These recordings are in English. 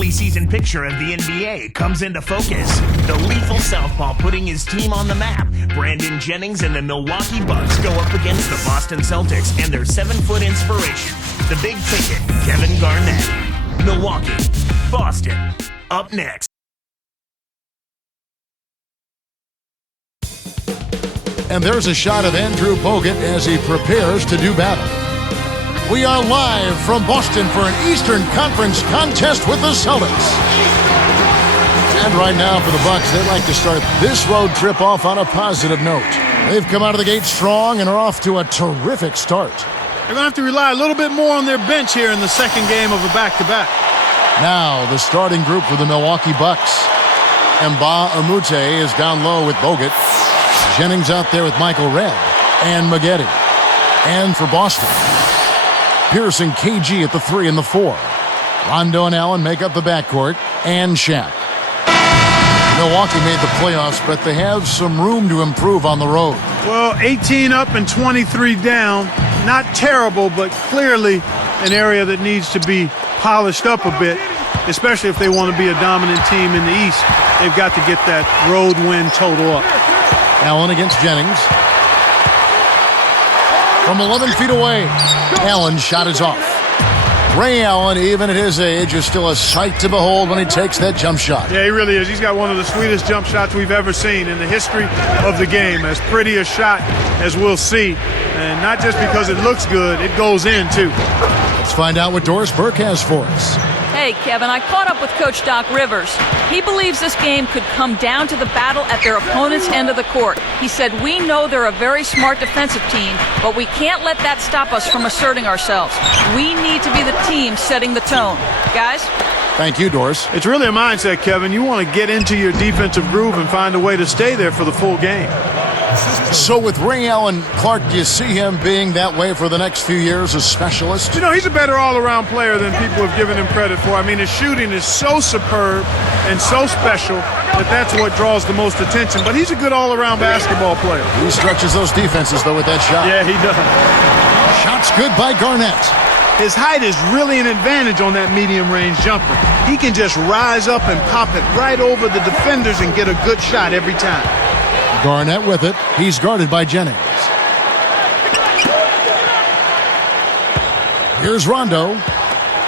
early season picture of the NBA comes into focus. The lethal southpaw putting his team on the map. Brandon Jennings and the Milwaukee Bucks go up against the Boston Celtics and their 7-foot inspiration, the big ticket, Kevin Garnett. Milwaukee, Boston, up next. And there's a shot of Andrew Bogut as he prepares to do battle. We are live from Boston for an Eastern Conference contest with the Celtics. And right now for the Bucks, they'd like to start this road trip off on a positive note. They've come out of the gate strong and are off to a terrific start. They're going to have to rely a little bit more on their bench here in the second game of a back-to-back. Now the starting group for the Milwaukee Bucks. Mba Amute is down low with Bogut. Jennings out there with Michael Redd and Maggette. And for Boston, Pearson, KG at the 3 and the 4. Rondo and Allen make up the backcourt, and Shaq. Milwaukee made the playoffs, but they have some room to improve on the road. Well, 18 up and 23 down. Not terrible, but clearly an area that needs to be polished up a bit, especially if they want to be a dominant team in the East. They've got to get that road win total up. Allen against Jennings. From 11 feet away, Allen's shot is off. Ray Allen, even at his age, is still a sight to behold when he takes that jump shot. Yeah, he really is. He's got one of the sweetest jump shots we've ever seen in the history of the game. As pretty a shot as we'll see. And not just because it looks good, it goes in, too. Let's find out what Doris Burke has for us. Hey, Kevin, I caught up with Coach Doc Rivers. He believes this game could come down to the battle at their opponent's end of the court. He said, we know they're a very smart defensive team, but we can't let that stop us from asserting ourselves. We need to be the team setting the tone. Guys? Thank you, Doris. It's really a mindset, Kevin. You want to get into your defensive groove and find a way to stay there for the full game. So with Ray Allen, Clark, do you see him being that way for the next few years as specialist? You know, he's a better all-around player than people have given him credit for. I mean, his shooting is so superb and so special that that's what draws the most attention. But he's a good all-around basketball player. He stretches those defenses, though, with that shot. Yeah, he does. Shot's good by Garnett. His height is really an advantage on that medium-range jumper. He can just rise up and pop it right over the defenders and get a good shot every time. Garnett with it. He's guarded by Jennings. Here's Rondo.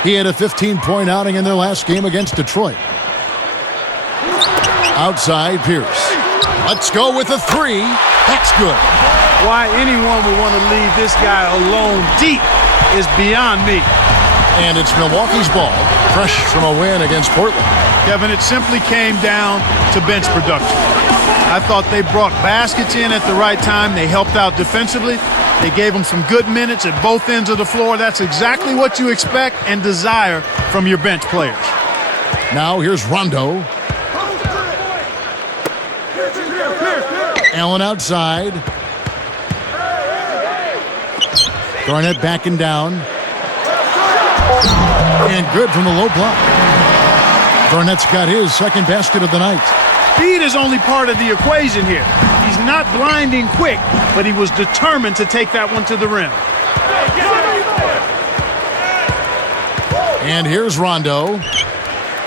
He had a 15-point outing in their last game against Detroit. Outside, Pierce. Let's go with a 3. That's good. Why anyone would want to leave this guy alone deep is beyond me. And it's Milwaukee's ball, fresh from a win against Portland. Kevin, it simply came down to bench production. I thought they brought baskets in at the right time. They helped out defensively. They gave them some good minutes at both ends of the floor. That's exactly what you expect and desire from your bench players. Now here's Rondo. Allen outside. Garnett backing down. And good from the low block. Garnett's got his second basket of the night. Speed is only part of the equation here. He's not blinding quick, but he was determined to take that one to the rim. And here's Rondo.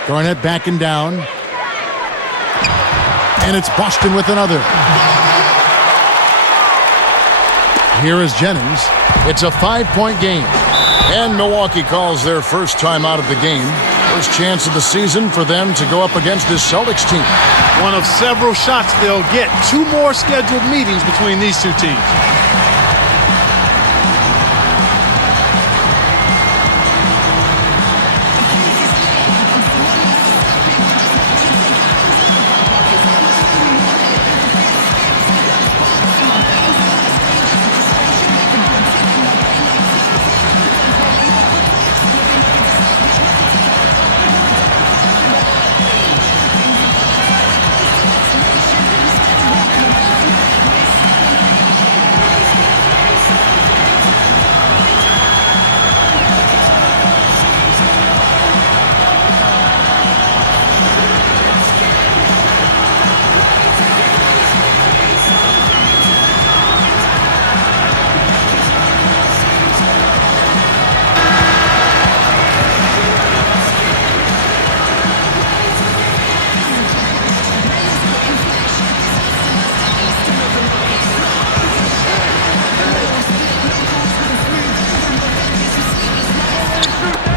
Garnett backing down. And it's Boston with another. Here is Jennings. It's a 5-point game. And Milwaukee calls their first time out of the game. First chance of the season for them to go up against this Celtics team. One of several shots they'll get. 2 more scheduled meetings between these two teams.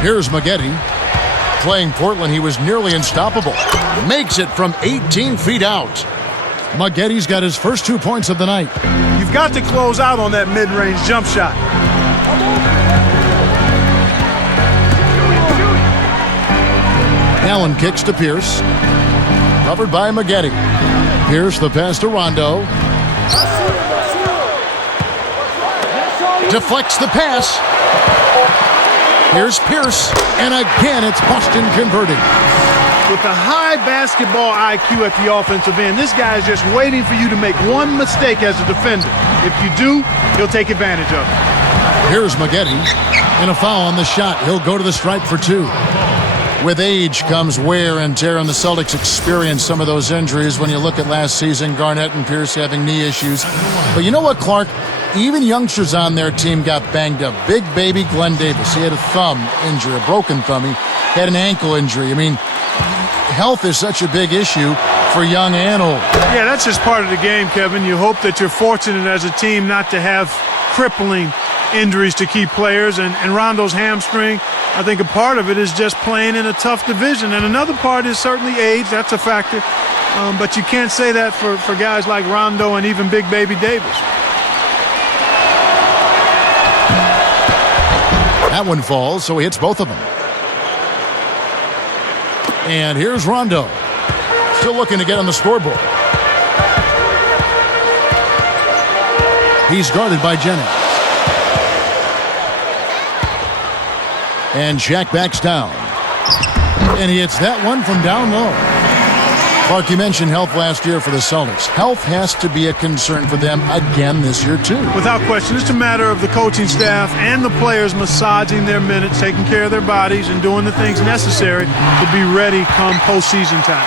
Here's Maggette. Playing Portland, he was nearly unstoppable. Makes it from 18 feet out. Maggetti's got his first 2 points of the night. You've got to close out on that mid-range jump shot. Allen kicks to Pierce. Covered by Maggette. Pierce the pass to Rondo. Deflects the pass. Here's Pierce. And again, it's Boston converting. With a high basketball IQ at the offensive end, this guy is just waiting for you to make one mistake as a defender. If you do, he'll take advantage of it. Here's Maggette. And a foul on the shot. He'll go to the stripe for 2. With age comes wear and tear, and the Celtics experienced some of those injuries when you look at last season, Garnett and Pierce having knee issues. But you know what, Clark? Even youngsters on their team got banged up. Big baby Glenn Davis, he had a thumb injury, a broken thumb. He had an ankle injury. I mean, health is such a big issue for young and old. Yeah, that's just part of the game, Kevin. You hope that you're fortunate as a team not to have crippling injuries to key players. And Rondo's hamstring, I think a part of it is just playing in a tough division. And another part is certainly age. That's a factor. But you can't say that for guys like Rondo and even Big Baby Davis. That one falls, so he hits both of them. And here's Rondo. Still looking to get on the scoreboard. He's guarded by Jennings. And Shaq backs down. And he hits that one from down low. Clark, you mentioned health last year for the Celtics. Health has to be a concern for them again this year, too. Without question, it's a matter of the coaching staff and the players massaging their minutes, taking care of their bodies, and doing the things necessary to be ready come postseason time.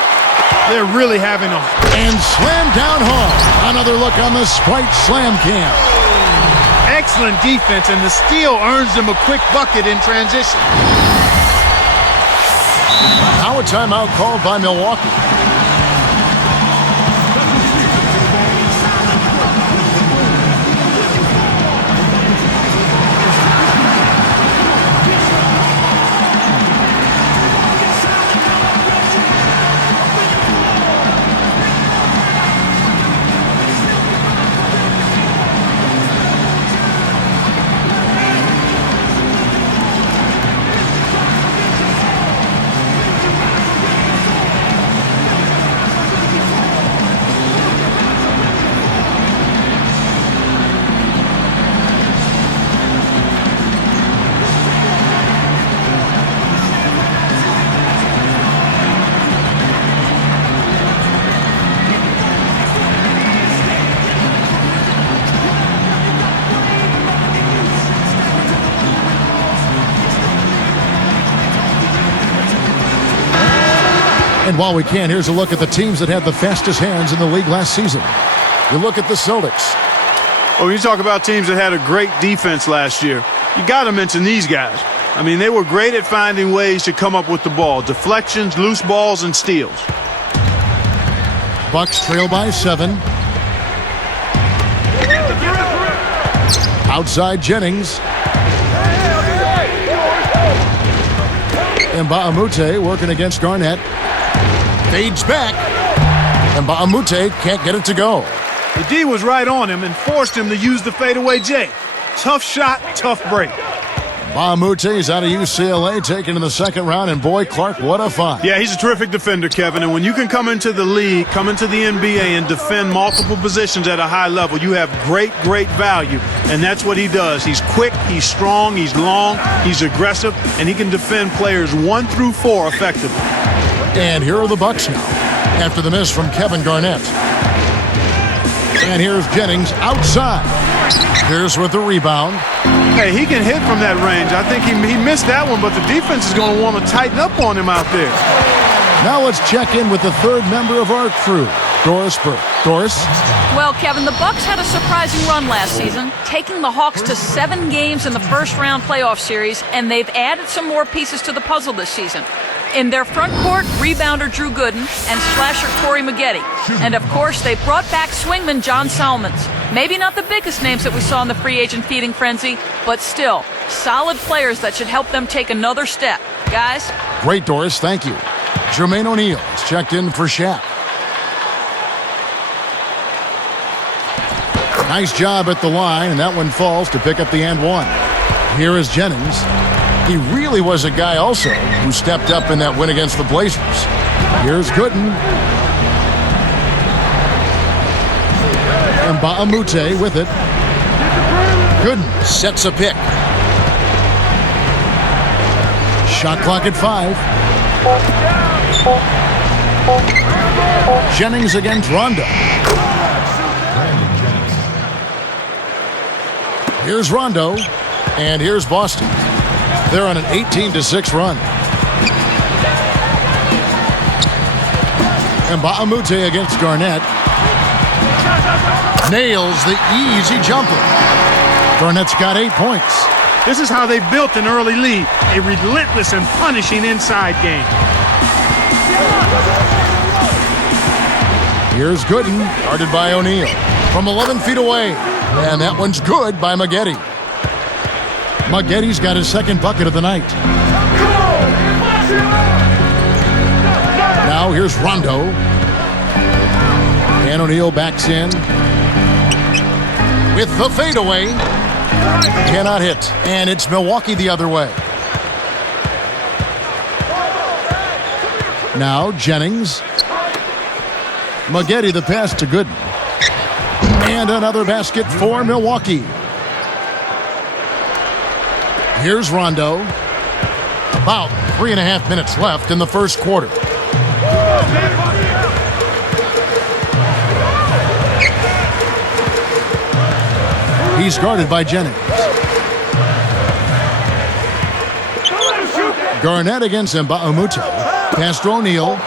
They're really having a... And slam down hard. Another look on the Sprite Slam Cam. Excellent defense, and the steal earns them a quick bucket in transition. Now a timeout called by Milwaukee. And while we can, here's a look at the teams that had the fastest hands in the league last season. You look at the Celtics. Well, when you talk about teams that had a great defense last year, you got to mention these guys. I mean, they were great at finding ways to come up with the ball. Deflections, loose balls, and steals. Bucks trail by 7. Outside Jennings. And Mbamute working against Garnett. Fades back. And Mbamute can't get it to go. The D was right on him and forced him to use the fadeaway J. Tough shot, tough break. Mbamute out of UCLA, taken in the second round. And boy, Clark, what a find. Yeah, he's a terrific defender, Kevin. And when you can come into the league, come into the NBA and defend multiple positions at a high level, you have great, great value. And that's what he does. He's quick, he's strong, he's long, he's aggressive, and he can defend players 1 through 4 effectively. And here are the Bucks now, after the miss from Kevin Garnett. And here's Jennings outside. Pierce with the rebound. Hey, he can hit from that range. I think he missed that one, but the defense is going to want to tighten up on him out there. Now let's check in with the third member of our crew, Doris Burke. Doris? Well, Kevin, the Bucks had a surprising run last season, taking the Hawks to 7 games in the first-round playoff series, and they've added some more pieces to the puzzle this season. In their front court, rebounder Drew Gooden and slasher Corey Maggette. And of course, they brought back swingman John Salmons. Maybe not the biggest names that we saw in the free agent feeding frenzy, but still, solid players that should help them take another step. Guys? Great, Doris. Thank you. Jermaine O'Neal is checked in for Shaq. Nice job at the line, and that one falls to pick up the and one. Here is Jennings. He really was a guy also who stepped up in that win against the Blazers. Here's Gooden. And Baamute with it. Gooden sets a pick. Shot clock at 5. Jennings against Rondo. Here's Rondo, and here's Boston. They're on an 18-6 run. And Baamute against Garnett. Nails the easy jumper. Garnett's got 8 points. This is how they built an early lead, a relentless and punishing inside game. Here's Gooden, guarded by O'Neal. From 11 feet away. And that one's good by Maggette. Maggette's got his second bucket of the night. Now here's Rondo. And O'Neal backs in. With the fadeaway. Cannot hit. And it's Milwaukee the other way. Now Jennings. Maggette the pass to Gooden. And another basket for Milwaukee. Here's Rondo. About 3.5 minutes left in the first quarter. He's guarded by Jennings. Garnett against Baamute. Pass to O'Neal.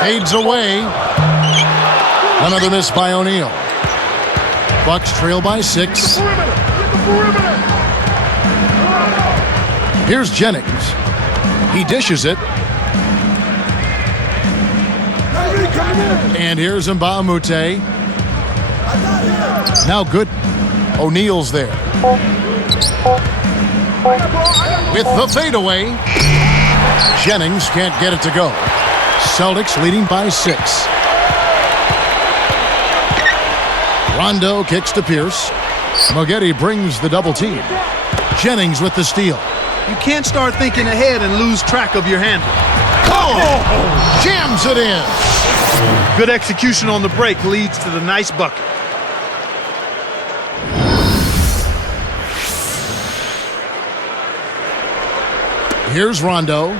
Fades away. Another miss by O'Neal. Bucks trail by 6. Here's Jennings. He dishes it. And here's Baamute. Now good. O'Neal's there. With the fadeaway. Jennings can't get it to go. Celtics leading by 6. Rondo kicks to Pierce. Maggette brings the double team. Jennings with the steal. You can't start thinking ahead and lose track of your handle. Oh! Jams it in. Good execution on the break leads to the nice bucket. Here's Rondo.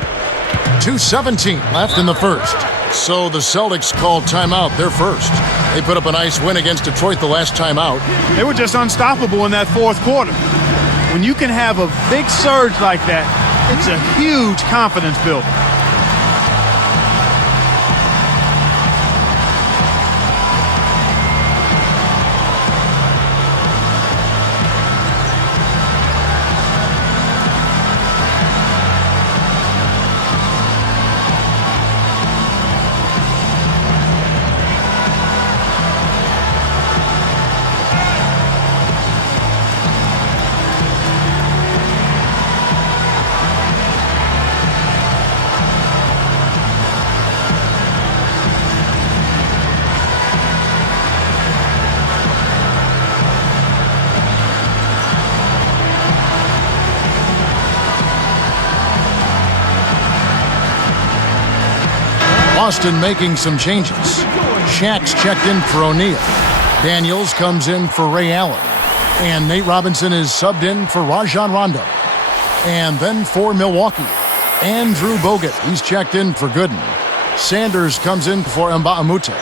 2:17 left in the first. So the Celtics called timeout. They're first. They put up a nice win against Detroit the last time out. They were just unstoppable in that fourth quarter. When you can have a big surge like that, it's a huge confidence builder. Boston making some changes. Shaq's checked in for O'Neal. Daniels comes in for Ray Allen. And Nate Robinson is subbed in for Rajon Rondo. And then for Milwaukee, Andrew Bogut. He's checked in for Gooden. Sanders comes in for Baamute.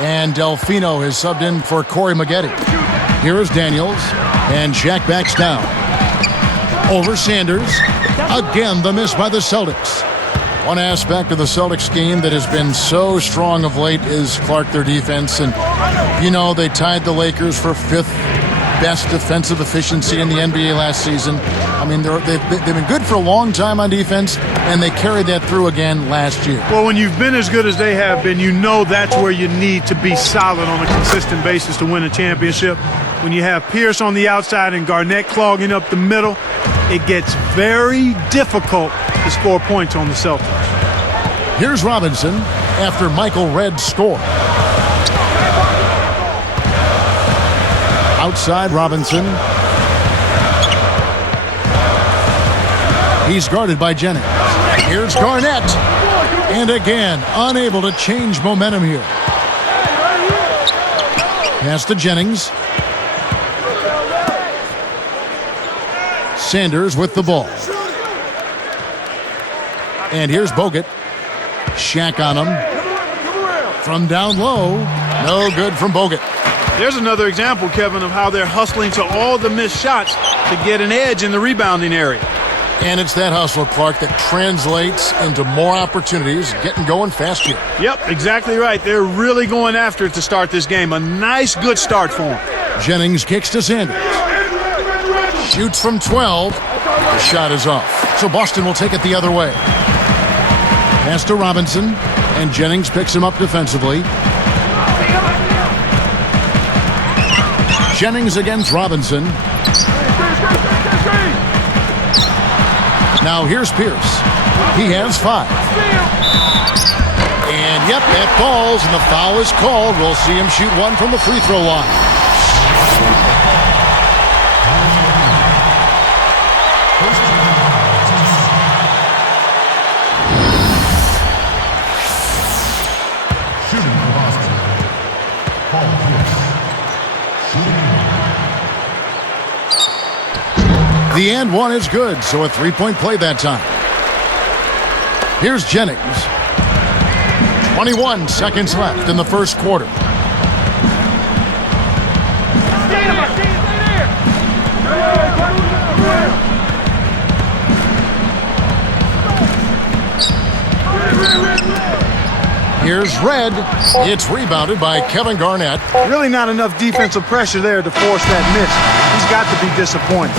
And Delfino is subbed in for Corey Maggette. Here is Daniels. And Shaq backs down. Over Sanders. Again, the miss by the Celtics. One aspect of the Celtics game that has been so strong of late is Clark, their defense. And, you know, they tied the Lakers for 5th best defensive efficiency in the NBA last season. I mean, they've been good for a long time on defense, and they carried that through again last year. Well, when you've been as good as they have been, you know that's where you need to be solid on a consistent basis to win a championship. When you have Pierce on the outside and Garnett clogging up the middle, it gets very difficult to score points on the Celtics. Here's Robinson after Michael Redd scored. Outside Robinson. He's guarded by Jennings. Here's Garnett. And again, unable to change momentum here. Pass to Jennings. Sanders with the ball. And here's Bogut. Shaq on him. From down low. No good from Bogut. There's another example, Kevin, of how they're hustling to all the missed shots to get an edge in the rebounding area. And it's that hustle, Clark, that translates into more opportunities, getting going fast here. Yep, exactly right. They're really going after it to start this game. A nice, good start for them. Jennings kicks to Sanders. Shoots from 12. The shot is off. So Boston will take it the other way. Pass to Robinson, and Jennings picks him up defensively. Jennings against Robinson. Now here's Pierce. He has 5. And yep, that falls, and the foul is called. We'll see him shoot one from the free throw line. The and one is good, so a 3-point play that time. Here's Jennings. 21 seconds left in the first quarter. Here's Redd. It's rebounded by Kevin Garnett. Really not enough defensive pressure there to force that miss. He's got to be disappointed.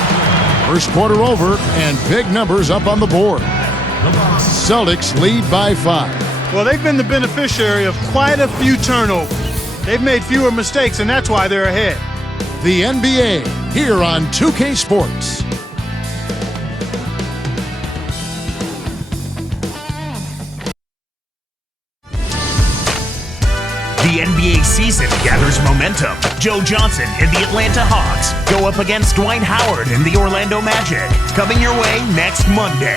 First quarter over, and big numbers up on the board. Celtics lead by 5. Well, they've been the beneficiary of quite a few turnovers. They've made fewer mistakes, and that's why they're ahead. The NBA, here on 2K Sports. The NBA season gathers momentum. Joe Johnson and the Atlanta Hawks go up against Dwight Howard and the Orlando Magic. Coming your way next Monday.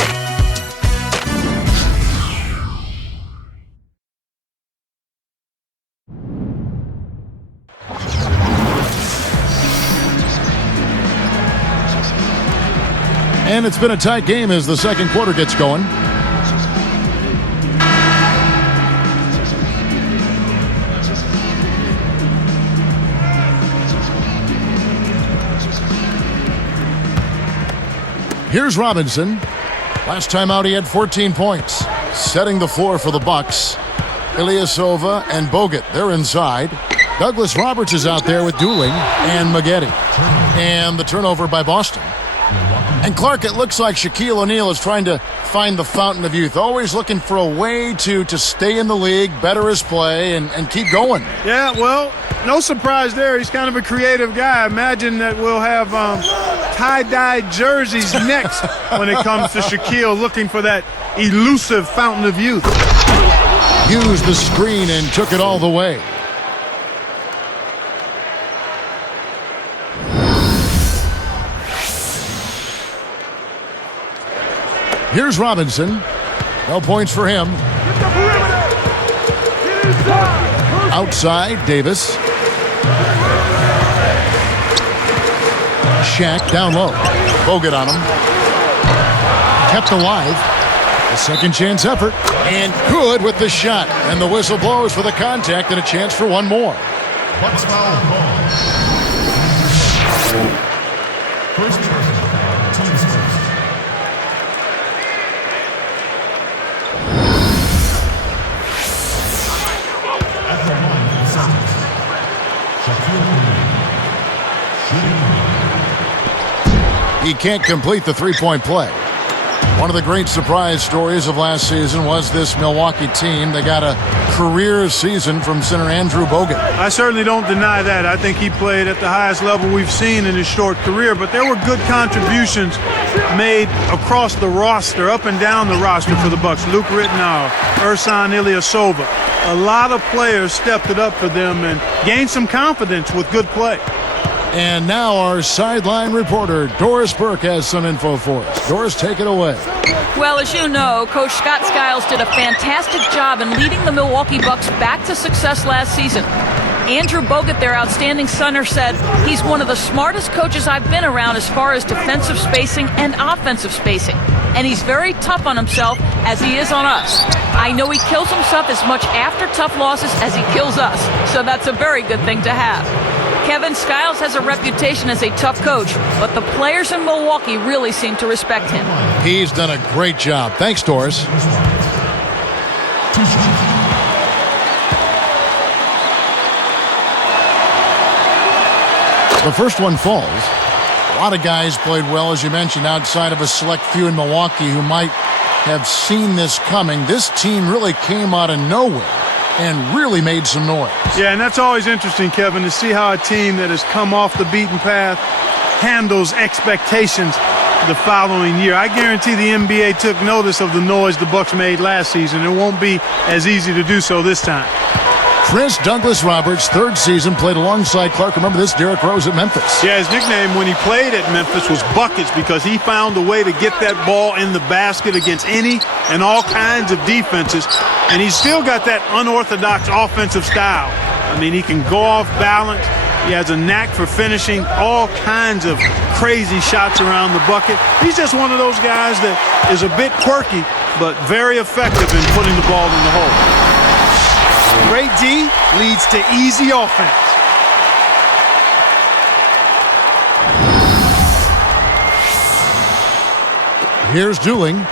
And it's been a tight game as the second quarter gets going. Here's Robinson. Last time out, he had 14 points. Setting the floor for the Bucks. Ilyasova and Bogut, they're inside. Douglas Roberts is out there with Dooling and Maggette. And the turnover by Boston. And Clark, it looks like Shaquille O'Neal is trying to find the fountain of youth. Always looking for a way to stay in the league, better his play, and keep going. Yeah, well, no surprise there. He's kind of a creative guy. Imagine that we'll have tie-dye jerseys next when it comes to Shaquille looking for that elusive fountain of youth. Used the screen and took it all the way. Here's Robinson. No points for him. Outside, Davis. Shaq down low. Bogut on him. Kept alive. A second chance effort. And good with the shot. And the whistle blows for the contact and a chance for one more. Bucks foul ball. First person, team's first. At the line for the Celtics, Shaquille O'Neal, shooting He can't complete the three-point play. One of the great surprise stories of last season was this Milwaukee team. They got a career season from center Andrew Bogut. I certainly don't deny that. I think he played at the highest level we've seen in his short career, but there were good contributions made across the roster, up and down the roster for the Bucks. Luke Rittenauer, Ersan Ilyasova. A lot of players stepped it up for them and gained some confidence with good play. And now our sideline reporter, Doris Burke, has some info for us. Doris, take it away. Well, as you know, Coach Scott Skiles did a fantastic job in leading the Milwaukee Bucks back to success last season. Andrew Bogut, their outstanding center, said he's one of the smartest coaches I've been around as far as defensive spacing and offensive spacing. And he's very tough on himself as he is on us. I know he kills himself as much after tough losses as he kills us, so that's a very good thing to have. Kevin, Skiles has a reputation as a tough coach, but the players in Milwaukee really seem to respect him. He's done a great job. Thanks, Doris. The first one falls. A lot of guys played well, as you mentioned, outside of a select few in Milwaukee who might have seen this coming. This team really came out of nowhere and really made some noise. Yeah, and that's always interesting, Kevin, to see how a team that has come off the beaten path handles expectations the following year. I guarantee the NBA took notice of the noise the Bucks made last season. It won't be as easy to do so this time. Chris Douglas Roberts, third season, played alongside Clark. Remember this, Derrick Rose at Memphis. Yeah, his nickname when he played at Memphis was Buckets because he found a way to get that ball in the basket against any and all kinds of defenses. And he's still got that unorthodox offensive style. I mean, he can go off balance. He has a knack for finishing all kinds of crazy shots around the bucket. He's just one of those guys that is a bit quirky, but very effective in putting the ball in the hole. Great D leads to easy offense. Here's Dooling.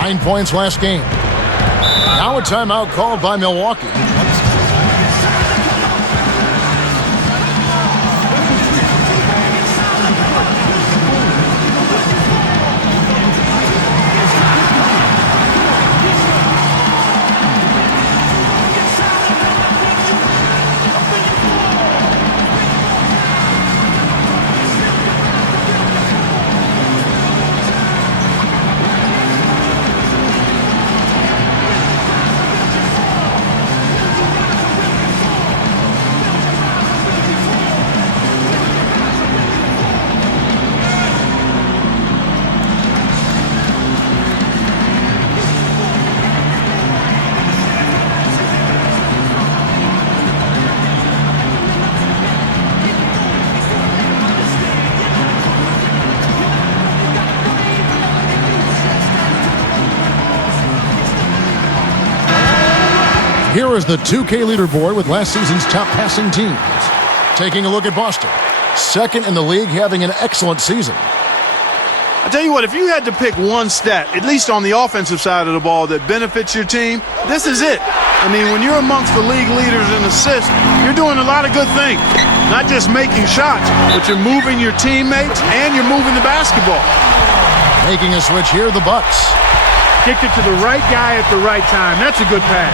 9 points last game. Now a timeout called by Milwaukee. Here is the 2K leaderboard with last season's top passing teams. Taking a look at Boston. Second in the league, having an excellent season. I tell you what, if you had to pick one stat, at least on the offensive side of the ball, that benefits your team, this is it. I mean, when you're amongst the league leaders in assists, you're doing a lot of good things. Not just making shots, but you're moving your teammates and you're moving the basketball. Making a switch here, the Bucks. Kicked it to the right guy at the right time. That's a good pass.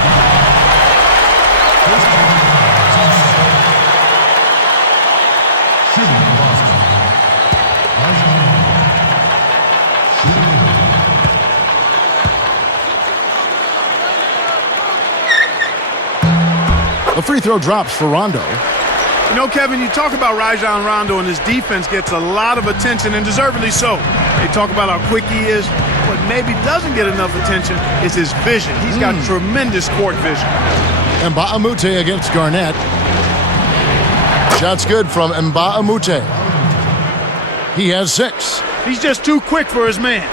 A free throw drops for Rondo. You know, Kevin, you talk about Rajon Rondo and his defense gets a lot of attention, and deservedly so. They talk about how quick he is. What maybe doesn't get enough attention is his vision. He's got tremendous court vision. Mba'amute against Garnett. Shot's good from Mba'amute. He has 6. He's just too quick for his man.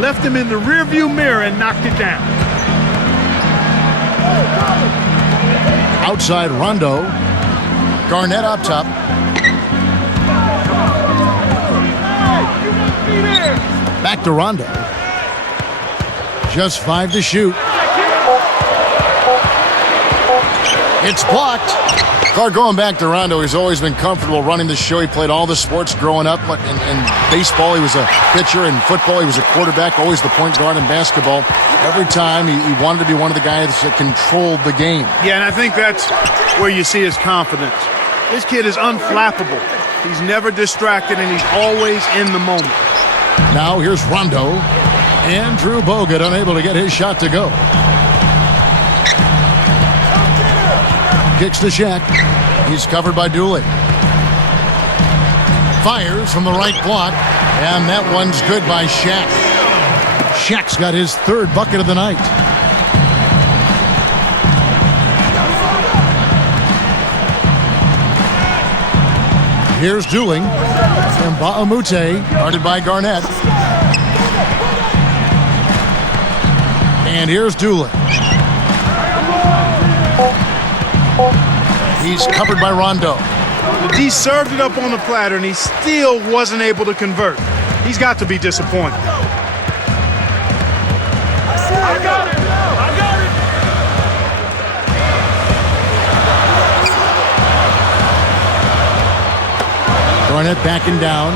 Left him in the rearview mirror and knocked it down. Outside Rondo. Garnett up top. Back to Rondo. Just 5 to shoot. It's blocked. Clark, going back to Rondo, he's always been comfortable running the show. He played all the sports growing up. In baseball, he was a pitcher. In football, he was a quarterback, always the point guard. In basketball, every time he wanted to be one of the guys that controlled the game. Yeah, and I think that's where you see his confidence. This kid is unflappable. He's never distracted, and he's always in the moment. Now here's Rondo. Andrew Bogut unable to get his shot to go. Kicks to Shaq. He's covered by Dooley. Fires from the right block, and that one's good by Shaq. Shaq's got his third bucket of the night. Here's Dooling. And Ba'amute, guarded by Garnett. And here's Dooling. He's covered by Rondo. He served it up on the platter, and he still wasn't able to convert. He's got to be disappointed. I got it! I got it! Garnett backing down.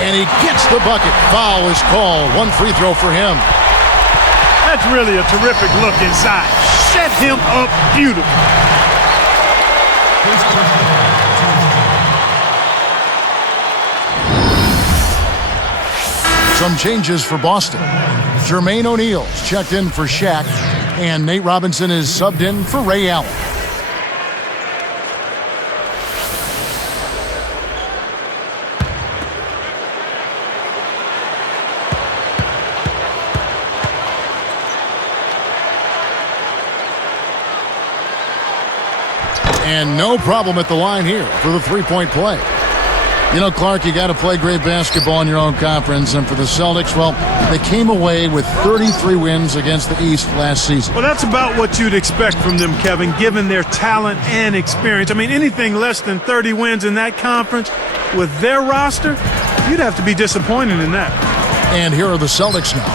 And he gets the bucket. Foul is called. One free throw for him. That's really a terrific look inside. Set him up beautifully. Some changes for Boston. Jermaine O'Neal's checked in for Shaq, and Nate Robinson is subbed in for Ray Allen. And no problem at the line here for the three-point play. You know, Clark, you got to play great basketball in your own conference. And for the Celtics, well, they came away with 33 wins against the East last season. Well, that's about what you'd expect from them, Kevin, given their talent and experience. I mean, anything less than 30 wins in that conference with their roster, you'd have to be disappointed in that. And here are the Celtics now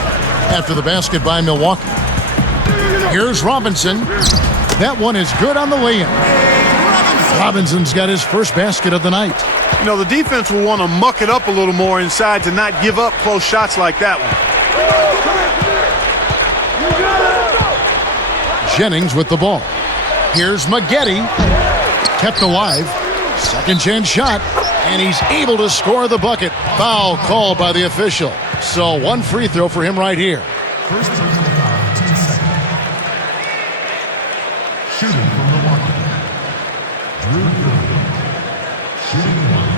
after the basket by Milwaukee. Here's Robinson. That one is good on the lay-in. Robinson's got his first basket of the night. You know, the defense will want to muck it up a little more inside to not give up close shots like that one. Jennings with the ball. Here's Maggette. Kept alive. Second chance shot. And he's able to score the bucket. Foul called by the official. So one free throw for him right here. First personal foul, team second. Shooting from Milwaukee. Drew Gooden. Shooting one.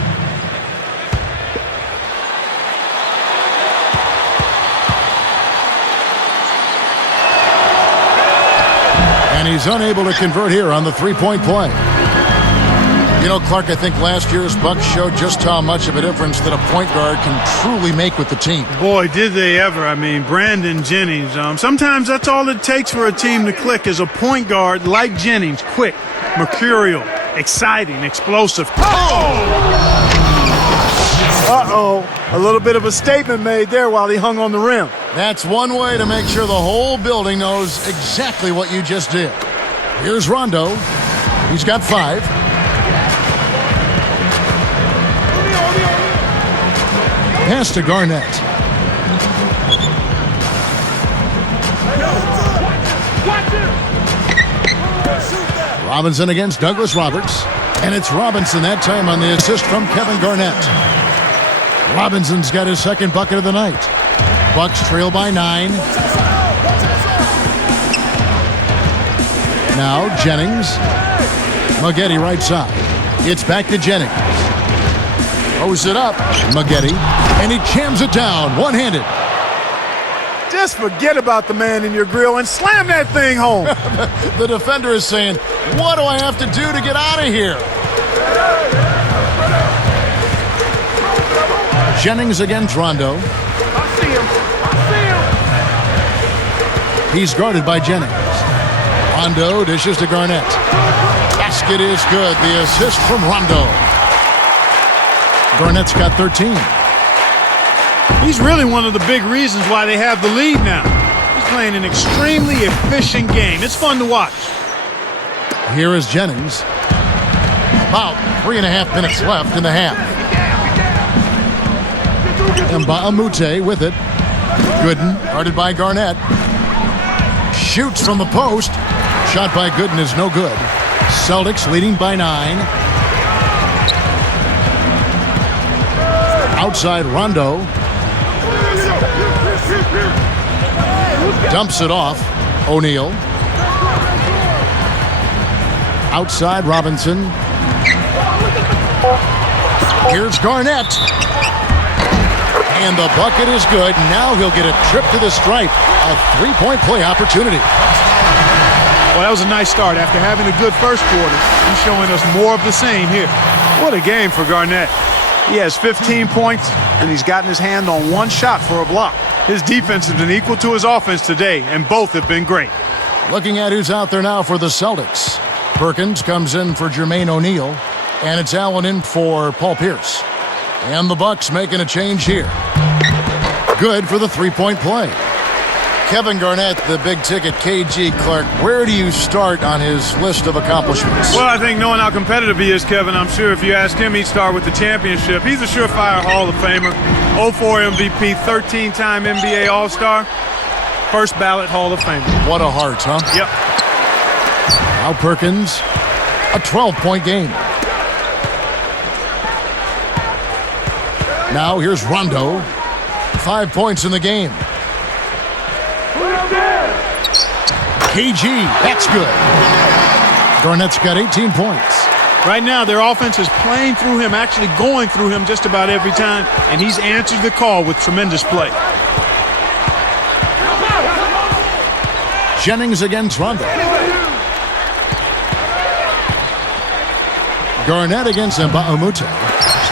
And he's unable to convert here on the three-point play. You know, Clark, I think last year's Bucks showed just how much of a difference that a point guard can truly make with the team. Boy, did they ever. I mean, Brandon Jennings. Sometimes that's all it takes for a team to click is a point guard like Jennings. Quick, mercurial, exciting, explosive. Uh-oh. A little bit of a statement made there while he hung on the rim. That's one way to make sure the whole building knows exactly what you just did. Here's Rondo. He's got 5. Pass to Garnett. Robinson against Douglas Roberts. And it's Robinson that time on the assist from Kevin Garnett. Robinson's got his second bucket of the night. Bucks trail by 9. Now Jennings. Maggette right side. It's back to Jennings. Throws it up. Maggette. And he jams it down one-handed. Just forget about the man in your grill and slam that thing home. The defender is saying, what do I have to do to get out of here? Jennings against Rondo. I see him. He's guarded by Jennings. Rondo dishes to Garnett. Basket is good. The assist from Rondo. Garnett's got 13. He's really one of the big reasons why they have the lead now. He's playing an extremely efficient game. It's fun to watch. Here is Jennings. About 3.5 minutes left in the half. Mbamute with it. Gooden, guarded by Garnett. Shoots from the post. Shot by Gooden is no good. Celtics leading by 9. Outside Rondo. Dumps it off. O'Neal. Outside Robinson. Here's Garnett. And the bucket is good. Now he'll get a trip to the stripe. A three-point play opportunity. Well, that was a nice start. After having a good first quarter, he's showing us more of the same here. What a game for Garnett. He has 15 points, and he's gotten his hand on one shot for a block. His defense has been equal to his offense today, and both have been great. Looking at who's out there now for the Celtics. Perkins comes in for Jermaine O'Neal, and it's Allen in for Paul Pierce. And the Bucks making a change here. Good for the three-point play. Kevin Garnett, the big-ticket KG Clark, where do you start on his list of accomplishments? Well, I think knowing how competitive he is, Kevin, I'm sure if you ask him, he'd start with the championship. He's a surefire Hall of Famer, 04 MVP, 13-time NBA All-Star, first ballot Hall of Famer. What a heart, huh? Yep. Now Perkins, a 12-point game. Now here's Rondo, 5 points in the game. KG, that's good. Garnett's got 18 points. Right now, their offense is playing through him, actually going through him just about every time, and he's answered the call with tremendous play. Jennings against Rondo. Garnett against Mbamute.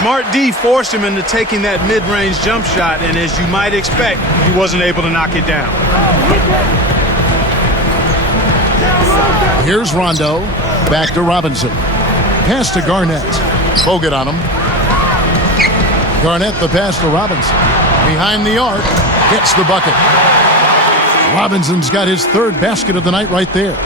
Smart D forced him into taking that mid-range jump shot, and as you might expect, he wasn't able to knock it down. Here's Rondo. Back to Robinson. Pass to Garnett. Bogut on him. Garnett the pass to Robinson. Behind the arc. Hits the bucket. Robinson's got his third basket of the night right there.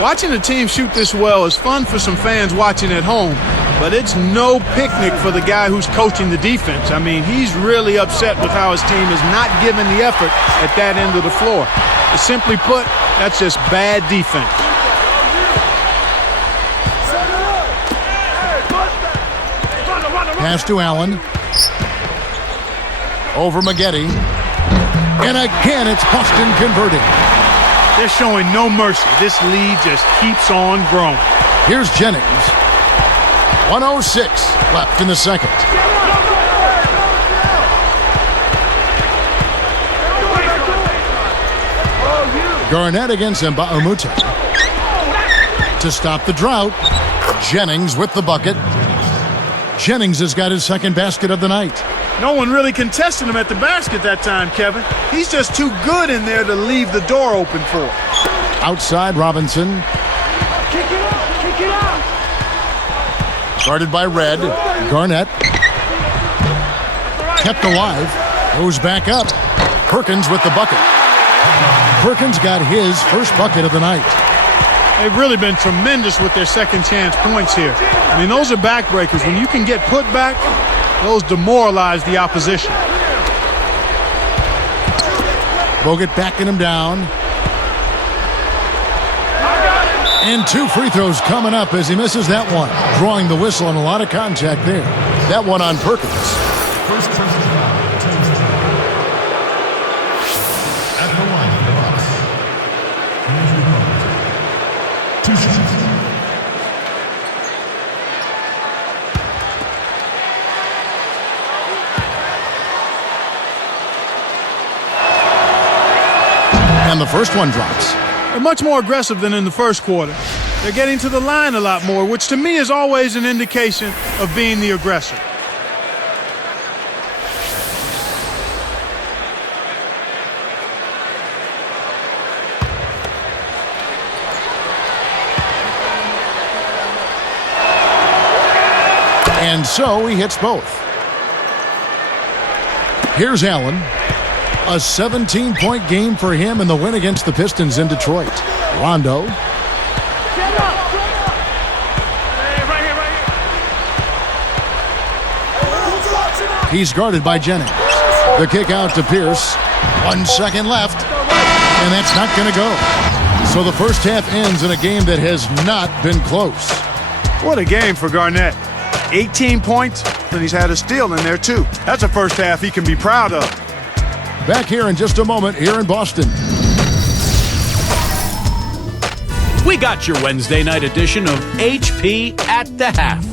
Watching a team shoot this well is fun for some fans watching at home, but it's no picnic for the guy who's coaching the defense. I mean, he's really upset with how his team is not giving the effort at that end of the floor. Simply put, that's just bad defense. Pass to Allen. Over Maggette. And again, it's Boston converting. They're showing no mercy. This lead just keeps on growing. Here's Jennings. 1:06 left in the second. Garnett against Mbamute. To stop the drought, Jennings with the bucket. Jennings has got his second basket of the night. No one really contested him at the basket that time, Kevin. He's just too good in there to leave the door open for. Outside Robinson. Kick it out! Kick it out! Guarded by Red. Garnett. Kept alive. Goes back up. Perkins with the bucket. Perkins got his first bucket of the night. They've really been tremendous with their second chance points here. I mean, those are backbreakers. When you can get put back, those demoralize the opposition. Bogut backing him down. And 2 free throws coming up as he misses that one. Drawing the whistle and a lot of contact there. That one on Perkins. First personal foul, team's foul. At the line of the box. Andrew Bogut. 2 shots. And the first one drops. They're much more aggressive than in the first quarter. They're getting to the line a lot more, which to me is always an indication of being the aggressor. And so he hits both. Here's Allen. A 17-point game for him in the win against the Pistons in Detroit. Rondo. He's guarded by Jennings. The kick out to Pierce. 1 second left. And that's not going to go. So the first half ends in a game that has not been close. What a game for Garnett. 18 points, and he's had a steal in there, too. That's a first half he can be proud of. Back here in just a moment here in Boston. We got your Wednesday night edition of HP at the half.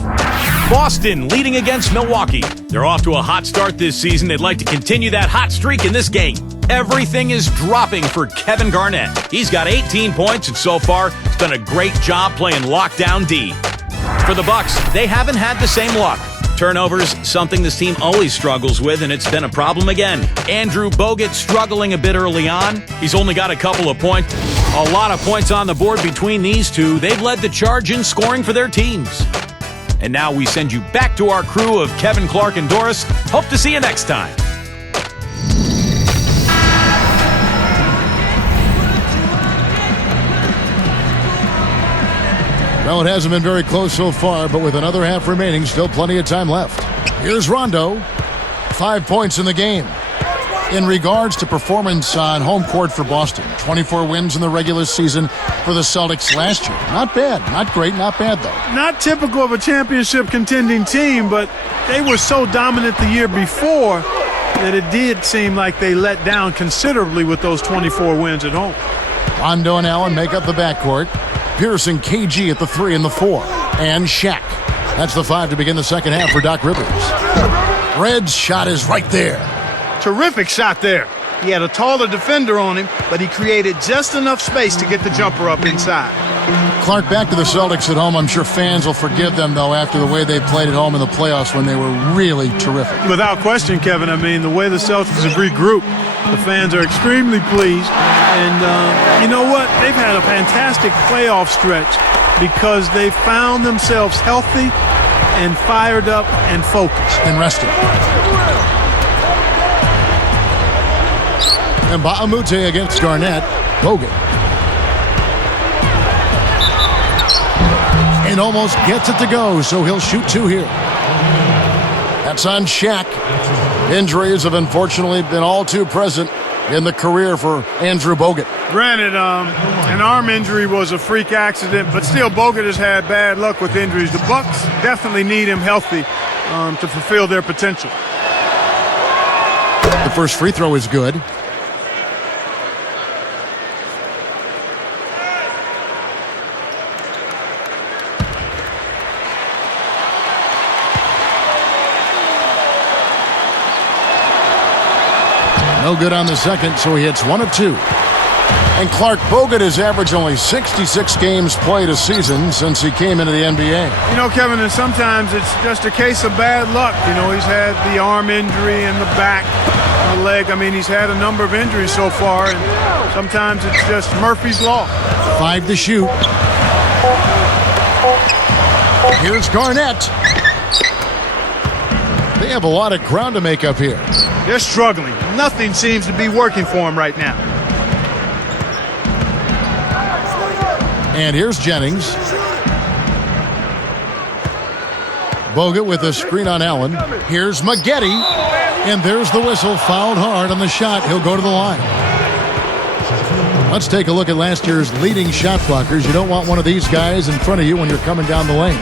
Boston leading against Milwaukee. They're off to a hot start this season. They'd like to continue that hot streak in this game. Everything is dropping for Kevin Garnett. He's got 18 points, and so far, he's done a great job playing lockdown D. For the Bucks, they haven't had the same luck. Turnovers, something this team always struggles with, and it's been a problem again. Andrew Bogut struggling a bit early on. He's only got a couple of points. A lot of points on the board between these two. They've led the charge in scoring for their teams. And now we send you back to our crew of Kevin, Clark, and Doris. Hope to see you next time. Well, it hasn't been very close so far, but with another half remaining, still plenty of time left. Here's Rondo. 5 points in the game. In regards to performance on home court for Boston, 24 wins in the regular season for the Celtics last year. Not bad. Not great. Not bad, though. Not typical of a championship contending team, but they were so dominant the year before that it did seem like they let down considerably with those 24 wins at home. Rondo and Allen make up the backcourt. Pierce and KG at the 3 and the 4. And Shaq. That's the 5 to begin the second half for Doc Rivers. Red's shot is right there. Terrific shot there. He had a taller defender on him, but he created just enough space to get the jumper up inside. Clark, back to the Celtics at home. I'm sure fans will forgive them, though, after the way they played at home in the playoffs when they were really terrific. Without question, Kevin. I mean, the way the Celtics have regrouped, the fans are extremely pleased. And you know what? They've had a fantastic playoff stretch because they found themselves healthy and fired up and focused. And rested. And Ba'amute against Garnett. Bogut. And almost gets it to go, so he'll shoot 2 here. That's on Shaq. Injuries have unfortunately been all too present in the career for Andrew Bogut. Granted, an arm injury was a freak accident, but still Bogut has had bad luck with injuries. The Bucks definitely need him healthy to fulfill their potential. The first free throw is good. No good on the second, so he hits 1 of 2. And Clark, Bogut has averaged only 66 games played a season since he came into the NBA. You know, Kevin, and sometimes it's just a case of bad luck. You know, he's had the arm injury and the back, the leg. I mean, he's had a number of injuries so far, and sometimes it's just Murphy's Law. 5 to shoot. Here's Garnett. They have a lot of ground to make up here. They're struggling. Nothing seems to be working for them right now. And here's Jennings. Bogut with a screen on Allen. Here's Maggette. And there's the whistle. Fouled hard on the shot. He'll go to the line. Let's take a look at last year's leading shot blockers. You don't want one of these guys in front of you when you're coming down the lane.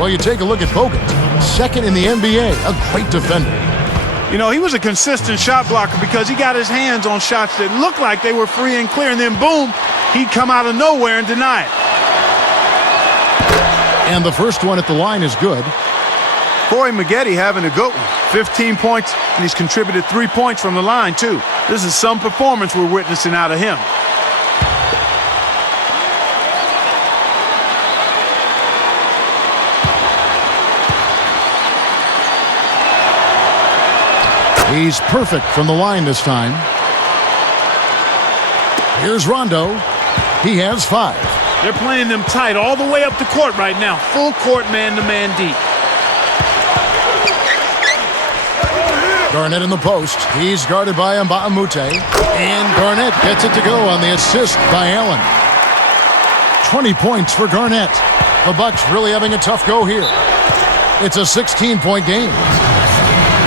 Well, you take a look at Bogut. Second in the NBA. A great defender. You know, he was a consistent shot blocker because he got his hands on shots that looked like they were free and clear, and then boom, he'd come out of nowhere and deny it. And the first one at the line is good. Corey Maggette having a good one. 15 points, and he's contributed 3 points from the line, too. This is some performance we're witnessing out of him. He's perfect from the line this time. Here's Rondo. He has 5. They're playing them tight all the way up the court right now. Full court man-to-man deep. Garnett in the post. He's guarded by Mba'amute. And Garnett gets it to go on the assist by Allen. 20 points for Garnett. The Bucks really having a tough go here. It's a 16-point game.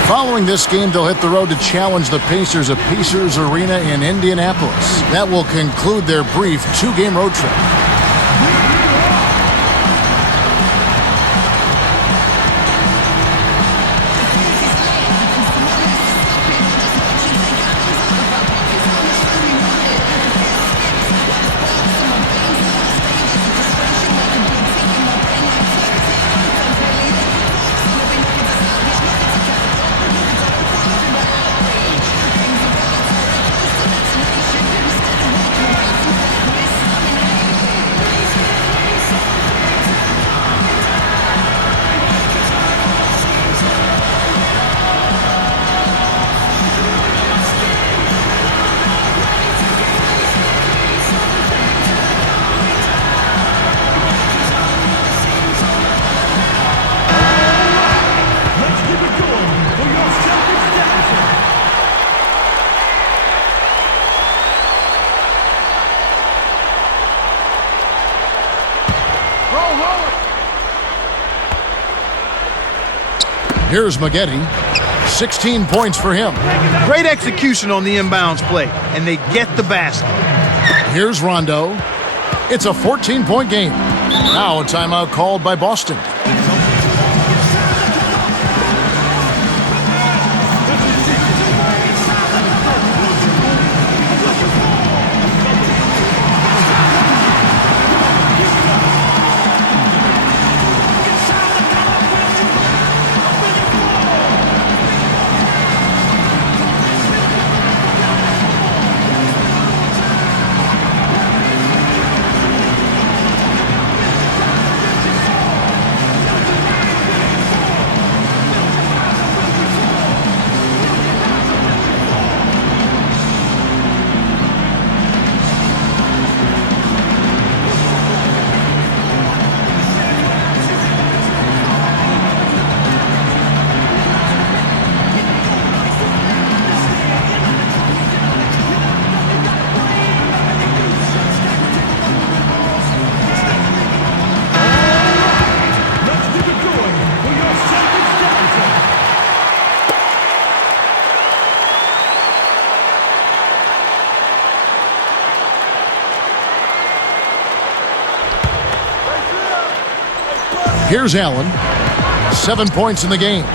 Following this game, they'll hit the road to challenge the Pacers at Pacers Arena in Indianapolis. That will conclude their brief 2-game road trip. Here's Maggette. 16 points for him. Great execution on the inbounds play, and they get the basket. Here's Rondo. It's a 14-point game. Now a timeout called by Boston. Here's Allen. 7 points in the game.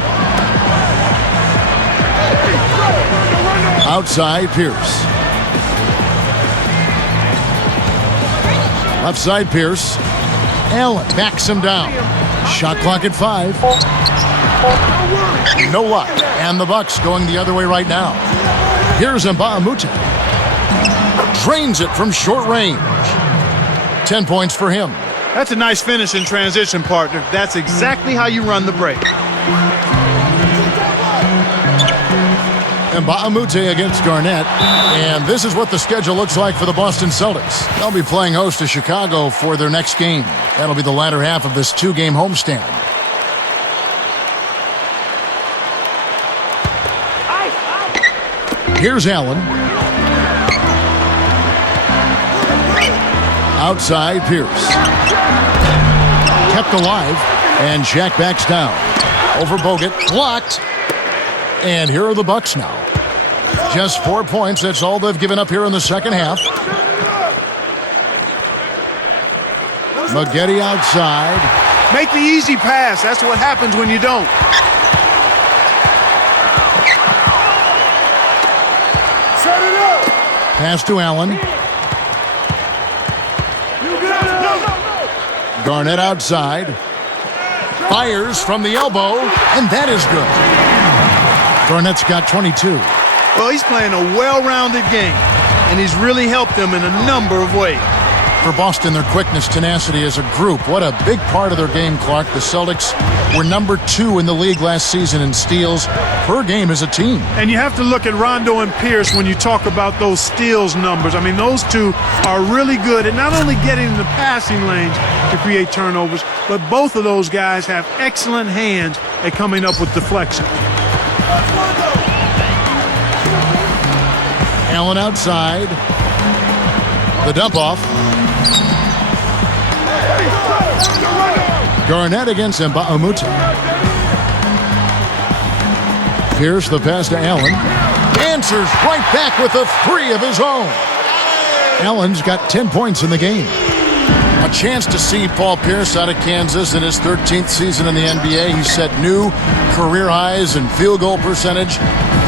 Outside, Pierce. Left side, Pierce. Allen backs him down. Shot clock at 5. No luck. And the Bucks going the other way right now. Here's Mbah-a-Moute. Drains it from short range. 10 points for him. That's a nice finish in transition, partner. That's exactly how you run the break. Mbah-a-Moute against Garnett. And this is what the schedule looks like for the Boston Celtics. They'll be playing host to Chicago for their next game. That'll be the latter half of this 2-game homestand. Here's Allen. Outside, Pierce. Kept alive, and Shaq backs down. Over Bogut, blocked. And here are the Bucks now. Just 4 points, that's all they've given up here in the second half. Maggette outside. Make the easy pass. That's what happens when you don't. Set it up. Pass to Allen. Garnett outside. Fires from the elbow, and that is good. Garnett's got 22. Well, he's playing a well-rounded game, and he's really helped them in a number of ways. For Boston, their quickness, tenacity as a group, what a big part of their game, Clark. The Celtics were number 2 in the league last season in steals per game as a team. And you have to look at Rondo and Pierce when you talk about those steals numbers. I mean, those two are really good at not only getting in the passing lanes to create turnovers, but both of those guys have excellent hands at coming up with deflection. Allen outside. The dump off. Garnett against Mbah-a-Moute. Pierce the pass to Allen. Answers right back with a three of his own. Allen's got 10 points in the game. A chance to see Paul Pierce out of Kansas in his 13th season in the NBA. He set new career highs in field goal percentage,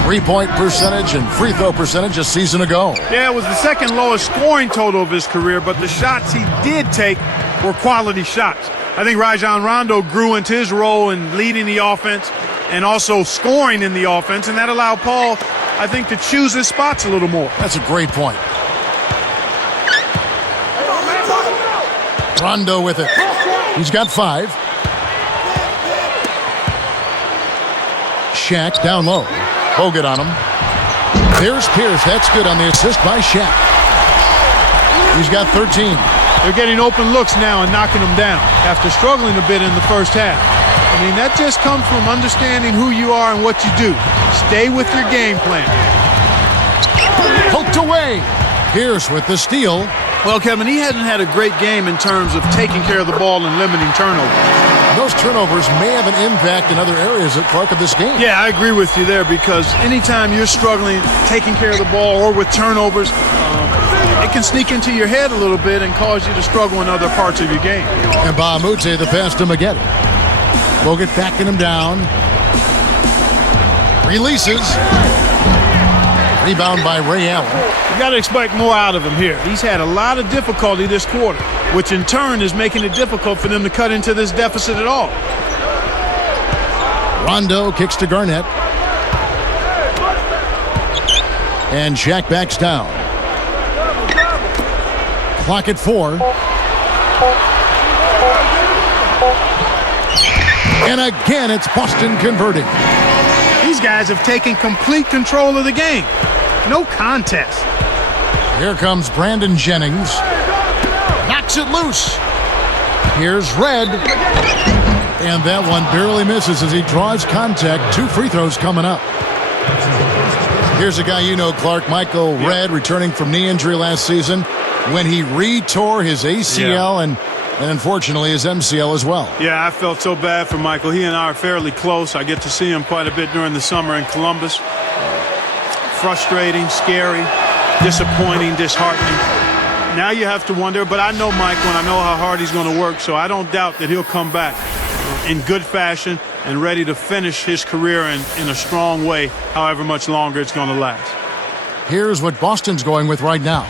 three-point percentage, and free throw percentage a season ago. Yeah, it was the second lowest scoring total of his career, but the shots he did take were quality shots. I think Rajon Rondo grew into his role in leading the offense and also scoring in the offense, and that allowed Paul, I think, to choose his spots a little more. That's a great point. Rondo with it. He's got 5. Shaq down low. Bogut on him. There's Pierce. That's good on the assist by Shaq. He's got 13. They're getting open looks now and knocking them down after struggling a bit in the first half. I mean, that just comes from understanding who you are and what you do. Stay with your game plan. Poked away. Pierce with the steal. Well, Kevin, he hasn't had a great game in terms of taking care of the ball and limiting turnovers. Those turnovers may have an impact in other areas at Clark of this game. Yeah, I agree with you there, because anytime you're struggling taking care of the ball or with turnovers, it can sneak into your head a little bit and cause you to struggle in other parts of your game. And Bahamute, the pass to Maggette. Bogut backing him down. Releases. Rebound by Ray Allen. You got to expect more out of him here. He's had a lot of difficulty this quarter, which in turn is making it difficult for them to cut into this deficit at all. Rondo kicks to Garnett. And Shaq backs down. Clock at 4. And again, it's Boston converting. These guys have taken complete control of the game. No contest. Here comes Brandon Jennings. Knocks it loose. Here's Red. And that one barely misses as he draws contact. 2 free throws coming up. Here's a guy you know, Clark, Michael Red, returning from knee injury last season when he re-tore his ACL and unfortunately his MCL as well. Yeah, I felt so bad for Michael. He and I are fairly close. I get to see him quite a bit during the summer in Columbus. Frustrating, scary, disappointing, disheartening. Now you have to wonder, but I know Michael and I know how hard he's going to work, so I don't doubt that he'll come back in good fashion and ready to finish his career in a strong way, however much longer it's going to last. Here's what Boston's going with right now.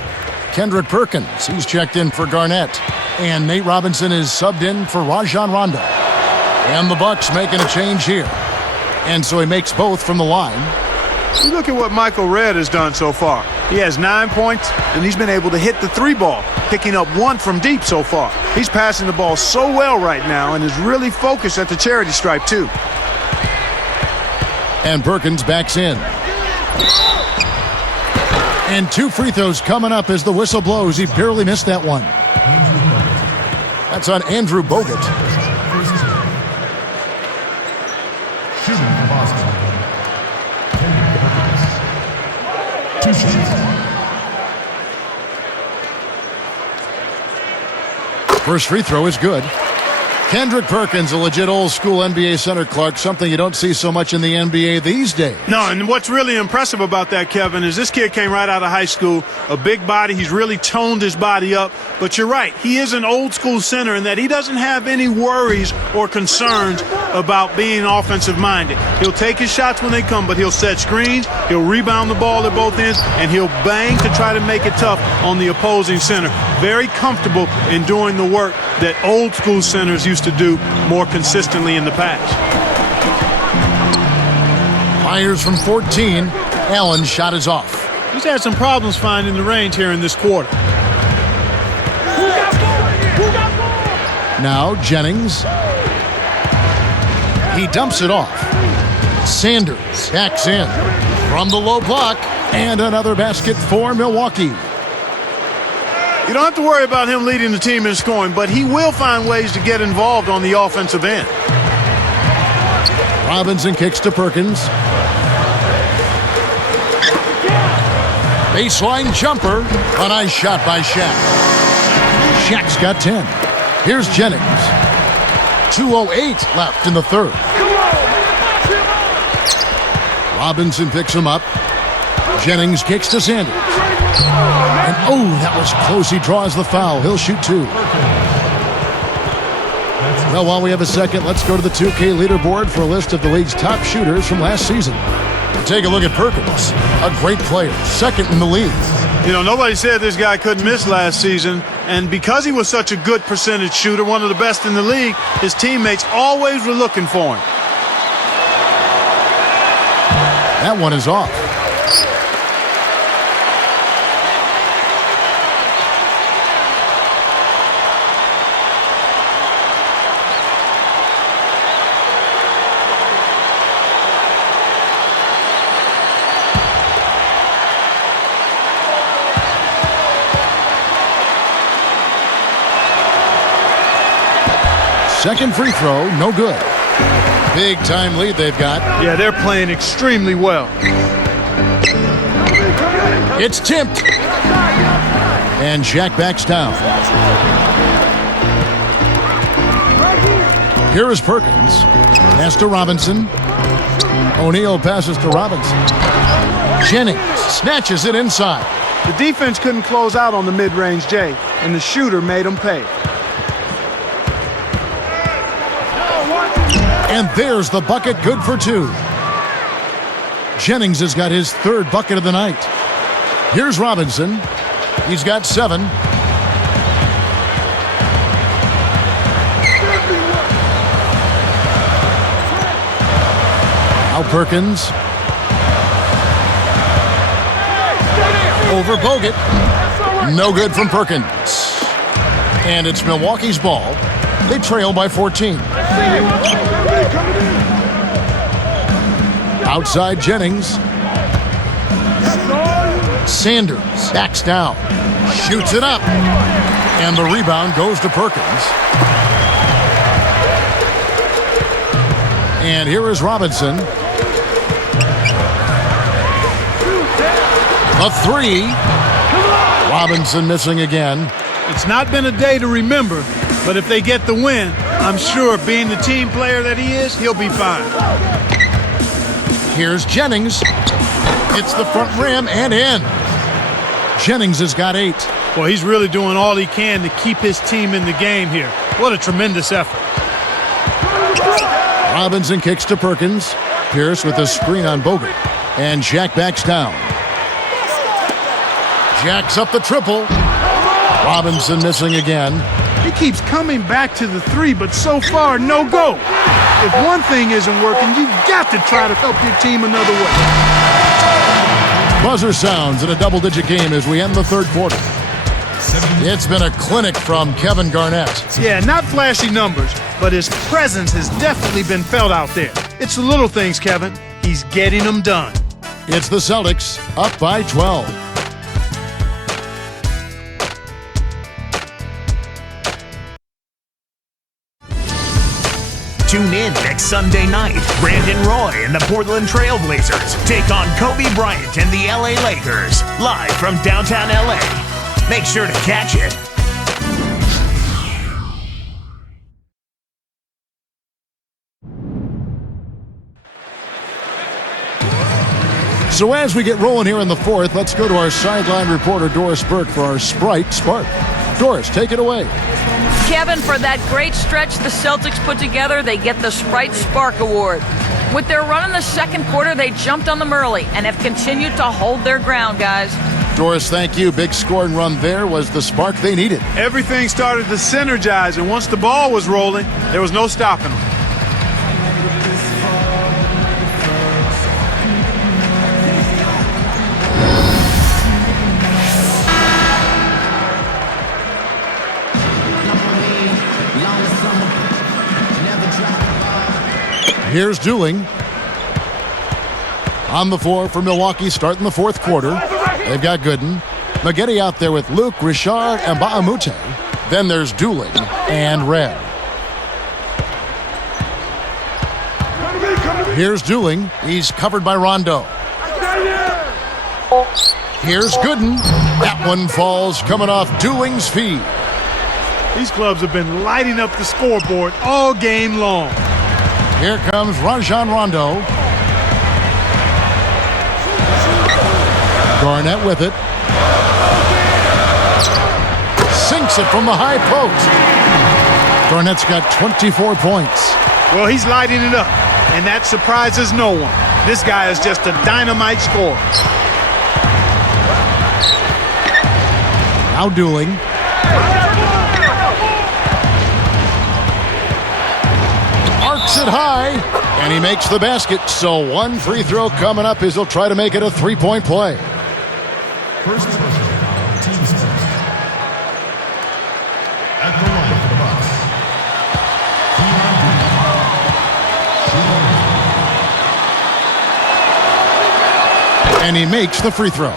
Kendrick Perkins, he's checked in for Garnett. And Nate Robinson is subbed in for Rajon Rondo. And the Bucks making a change here. And so he makes both from the line. You look at what Michael Red has done so far. He has 9 points, and he's been able to hit the 3 ball, picking up 1 from deep so far. He's passing the ball so well right now and is really focused at the charity stripe, too. And Perkins backs in. And 2 free throws coming up as the whistle blows. He barely missed that one. That's on Andrew Bogut. Shooting for Boston. Perkins. 2 shots. First free throw is good. Kendrick Perkins, a legit old-school NBA center, Clark, something you don't see so much in the NBA these days. No, and what's really impressive about that, Kevin, is this kid came right out of high school, a big body. He's really toned his body up. But you're right, he is an old-school center in that he doesn't have any worries or concerns about being offensive-minded. He'll take his shots when they come, but he'll set screens, he'll rebound the ball at both ends, and he'll bang to try to make it tough on the opposing center. Very comfortable in doing the work that old-school centers used to do more consistently in the past. Fires from 14. Allen's shot is off. He's had some problems finding the range here in this quarter. Now Jennings. He dumps it off. Sanders backs in from the low block. And another basket for Milwaukee. You don't have to worry about him leading the team in scoring, but he will find ways to get involved on the offensive end. Robinson kicks to Perkins. Baseline jumper. A nice shot by Shaq. Shaq's got 10. Here's Jennings. 2:08 left in the third. Robinson picks him up. Jennings kicks to Sanders. And oh, that was close. He draws the foul. He'll shoot 2. Well, while we have a second, let's go to the 2K leaderboard for a list of the league's top shooters from last season. Take a look at Perkins, a great player, second in the league. You know, nobody said this guy couldn't miss last season, and because he was such a good percentage shooter, one of the best in the league, his teammates always were looking for him. That one is off. Second free throw, no good. Big time lead they've got. Yeah, they're playing extremely well. It's tipped. And Jack backs down. Here is Perkins. Pass to Robinson. O'Neal passes to Robinson. Jennings snatches it inside. The defense couldn't close out on the mid-range J, and the shooter made them pay. And there's the bucket, good for 2. Jennings has got his 3rd bucket of the night. Here's Robinson. He's got 7. Now Perkins. Over Bogut. No good from Perkins. And it's Milwaukee's ball. They trail by 14. Outside Jennings. Sanders backs down. Shoots it up. And the rebound goes to Perkins. And here is Robinson. A 3. Robinson missing again. It's not been a day to remember, but if they get the win, I'm sure being the team player that he is, he'll be fine. Here's Jennings. Hits the front rim and in. Jennings has got 8. Well, he's really doing all he can to keep his team in the game here. What a tremendous effort. Robinson kicks to Perkins. Pierce with a screen on Bogut. And Jack backs down. Jacks up the triple. Robinson missing again. He keeps coming back to the 3, but so far, no go. If one thing isn't working, you've got to try to help your team another way. Buzzer sounds in a double-digit game as we end the 3rd quarter. It's been a clinic from Kevin Garnett. Yeah, not flashy numbers, but his presence has definitely been felt out there. It's the little things, Kevin. He's getting them done. It's the Celtics up by 12. Tune in next Sunday night. Brandon Roy and the Portland Trail Blazers take on Kobe Bryant and the LA Lakers, live from downtown LA. Make sure to catch it. So as we get rolling here in the 4th, let's go to our sideline reporter, Doris Burke, for our Sprite Spark. Doris, take it away. Kevin, for that great stretch the Celtics put together, they get the Sprite Spark Award. With their run in the 2nd quarter, they jumped on them early and have continued to hold their ground, guys. Doris, thank you. Big scoring run there was the spark they needed. Everything started to synergize, and once the ball was rolling, there was no stopping them. Here's Dooling. On the floor for Milwaukee, starting the 4th quarter. They've got Gooden. Maggette out there with Luke, Richard, and Ba'amute. Then there's Dooling and Red. Here's Dooling. He's covered by Rondo. Here's Gooden. That one falls coming off Dooling's feet. These clubs have been lighting up the scoreboard all game long. Here comes Rajon Rondo. Garnett with it. Sinks it from the high post. Garnett's got 24 points. Well, he's lighting it up, and that surprises no one. This guy is just a dynamite scorer. Now dueling. Arcs it high, and he makes the basket. So one free throw coming up as he'll try to make it a three-point play. First person, team's first. At the line for the Bucks. And he makes the free throw.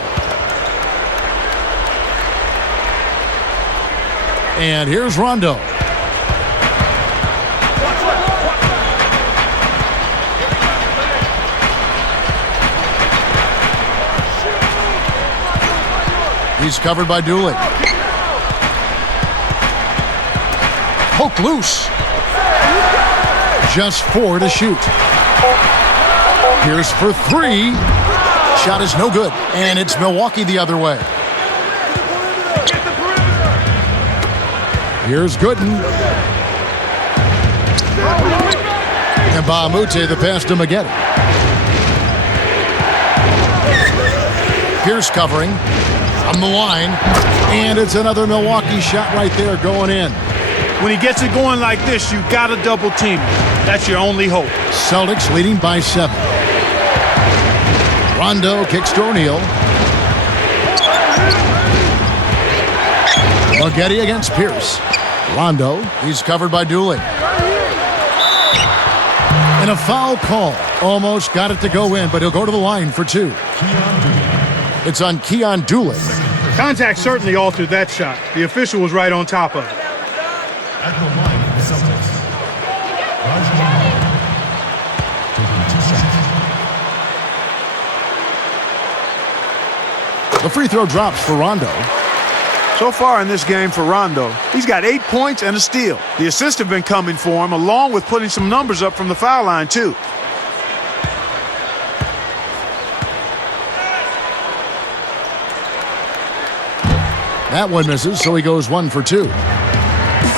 And here's Rondo. He's covered by Dooley. Poke loose. Just 4 to shoot. Here's for 3. Shot is no good, and it's Milwaukee the other way. Here's Gooden. And Bahamute the pass to Maggette. Pierce covering on the line, and it's another Milwaukee shot right there going in. When he gets it going like this, you've got to double team him. That's your only hope. Celtics leading by 7. Rondo kicks to O'Neal. Maggette against Pierce. Rondo, he's covered by Dooley. And a foul call. Almost got it to go in, but he'll go to the line for 2. It's on Keon Dooley. Contact certainly altered that shot. The official was right on top of it. At the line for the Celtics. Taking 2 shots. The free throw drops for Rondo. So far in this game for Rondo, he's got 8 points and a steal. The assists have been coming for him, along with putting some numbers up from the foul line, too. That one misses, so he goes 1 for 2.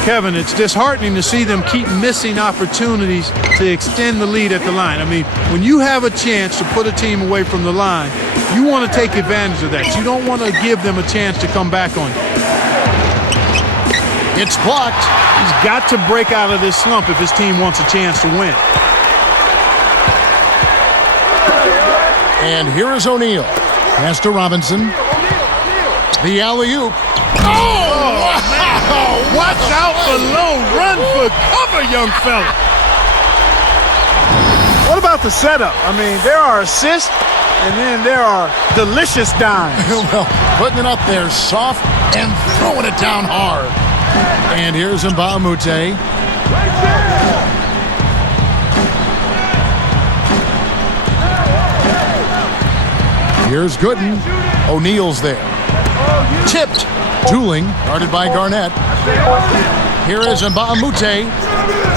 Kevin, it's disheartening to see them keep missing opportunities to extend the lead at the line. I mean, when you have a chance to put a team away from the line, you want to take advantage of that. You don't want to give them a chance to come back on you. It's blocked. He's got to break out of this slump if his team wants a chance to win. And here is O'Neal. Pass to Robinson. The alley-oop. Watch out below. Run for cover, young fella. What about the setup? I mean, there are assists, and then there are delicious dimes. Well, putting it up there soft and throwing it down hard. And here's Mbamute. Here's Gooden. O'Neal's there. Tipped. Tooling, guarded by Garnett. Here is Mbamute.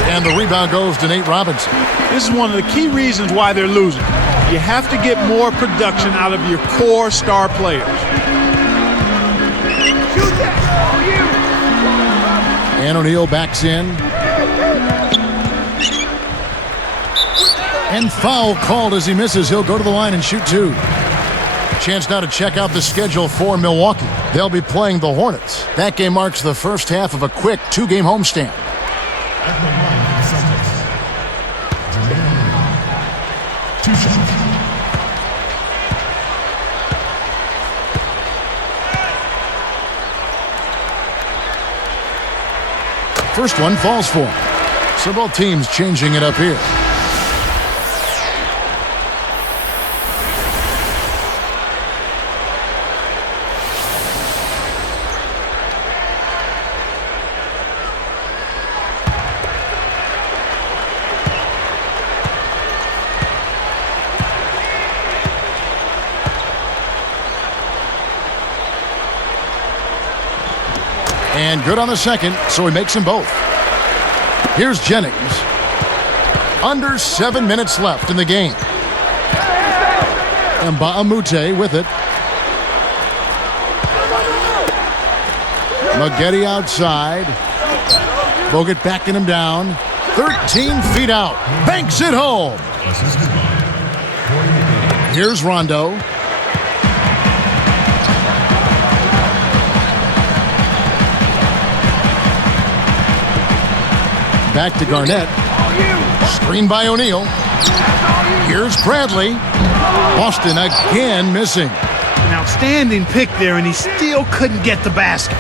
And the rebound goes to Nate Robinson. This is one of the key reasons why they're losing. You have to get more production out of your core star players. And O'Neal backs in. And foul called as he misses. He'll go to the line and shoot 2. Chance now to check out the schedule for Milwaukee. They'll be playing the Hornets. That game marks the first half of a quick 2-game homestand. At the line for the Celtics. Jermaine Lamb. 2 shots. First one falls for him. So both teams changing it up here. And good on the second, so he makes them both. Here's Jennings. Under 7 minutes left in the game. And Mbamute with it. Maggette outside. Bogut backing him down. 13 feet out. Banks it home. Here's Rondo. Back to Garnett. Screen by O'Neal. Here's Bradley. Boston again missing. An outstanding pick there, and he still couldn't get the basket.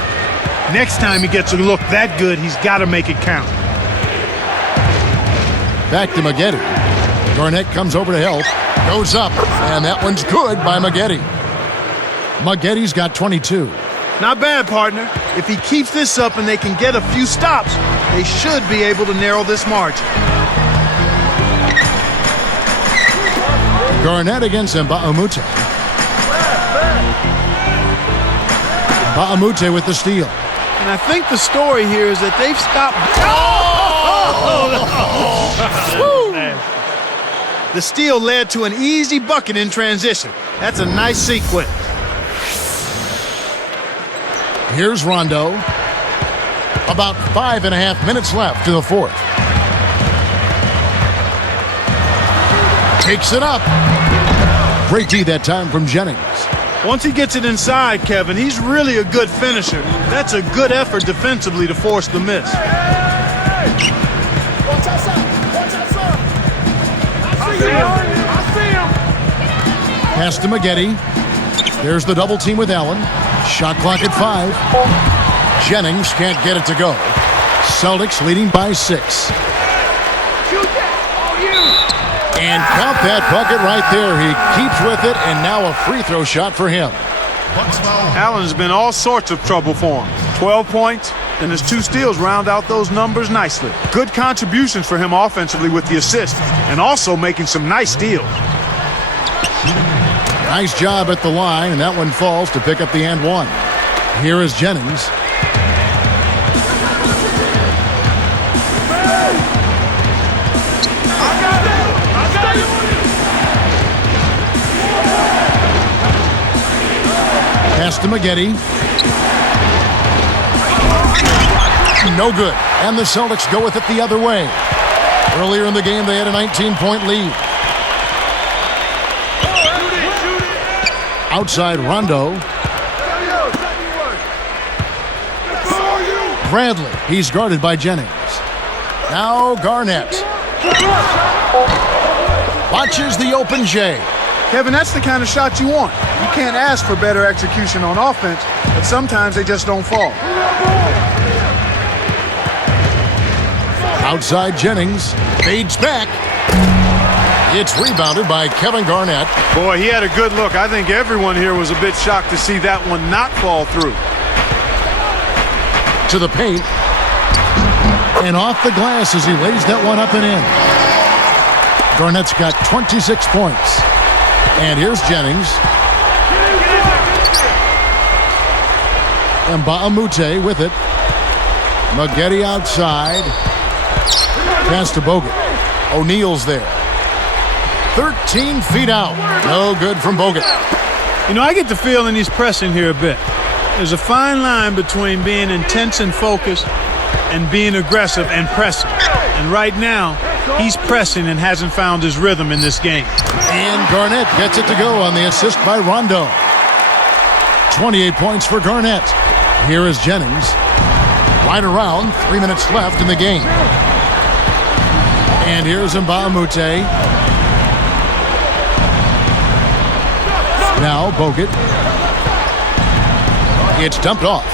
Next time he gets a look that good, he's got to make it count. Back to Maggette. Garnett comes over to help. Goes up, and that one's good by Maggette. Magetti's got 22. Not bad, partner. If he keeps this up and they can get a few stops, they should be able to narrow this margin. Garnett against Mbamute. Mbamute with the steal. And I think the story here is that they've stopped. The steal led to an easy bucket in transition. That's a nice sequence. Here's Rondo. About 5.5 minutes left to the fourth. Takes it up. Great D that time from Jennings. Once he gets it inside, Kevin, he's really a good finisher. That's a good effort defensively to force the miss. Watch outside. Watch outside. I see him. Pass to Maggette. There's the double team with Allen. Shot clock at 5. Jennings can't get it to go. Celtics leading by 6. And count that bucket right there. He keeps with it, and now a free throw shot for him. Allen's been all sorts of trouble for him. 12 points, and his 2 steals round out those numbers nicely. Good contributions for him offensively with the assist, and also making some nice steals. Nice job at the line, and that one falls to pick up the and one. Here is Jennings. Pass to Maggette. No good. And the Celtics go with it the other way. Earlier in the game, they had a 19-point lead. Outside Rondo. Bradley. He's guarded by Jennings. Now Garnett. Watches the open J. Kevin, that's the kind of shot you want. You can't ask for better execution on offense, but sometimes they just don't fall. Outside Jennings. Fades back. It's rebounded by Kevin Garnett. Boy, he had a good look. I think everyone here was a bit shocked to see that one not fall through. To the paint. And off the glass as he lays that one up and in. Garnett's got 26 points. And here's Jennings. Mbamute with it. Maggette outside. Pass to Bogut. O'Neal's there. 13 feet out. No good from Bogut. You know, I get the feeling he's pressing here a bit. There's a fine line between being intense and focused and being aggressive and pressing. And right now, he's pressing and hasn't found his rhythm in this game. And Garnett gets it to go on the assist by Rondo. 28 points for Garnett. Here is Jennings. Right around 3 minutes left in the game. And here's Mbamute. Now Bogut. It's dumped off.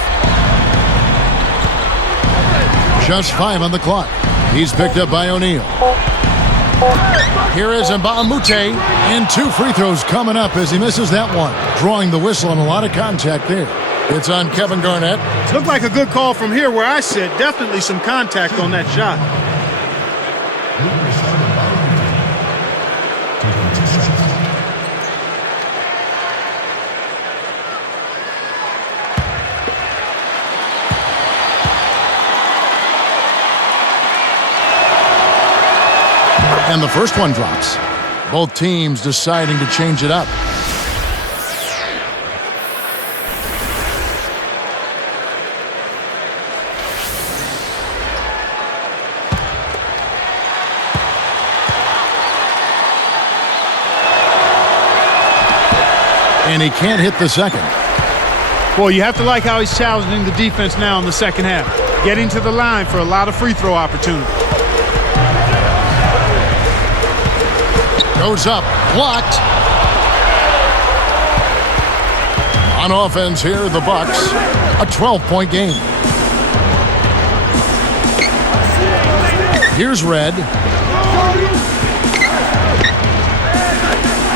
Just 5 on the clock. He's picked up by O'Neal. Here is Mbamute, and 2 free throws coming up as he misses that one. Drawing the whistle and a lot of contact there. It's on Kevin Garnett. Looked like a good call from here where I sit. Definitely some contact on that shot. And the first one drops. Both teams deciding to change it up. And he can't hit the second. Boy, you have to like how he's challenging the defense now in the second half. Getting to the line for a lot of free throw opportunities. Goes up, blocked. On offense here, the Bucks, a 12-point game. Here's Red.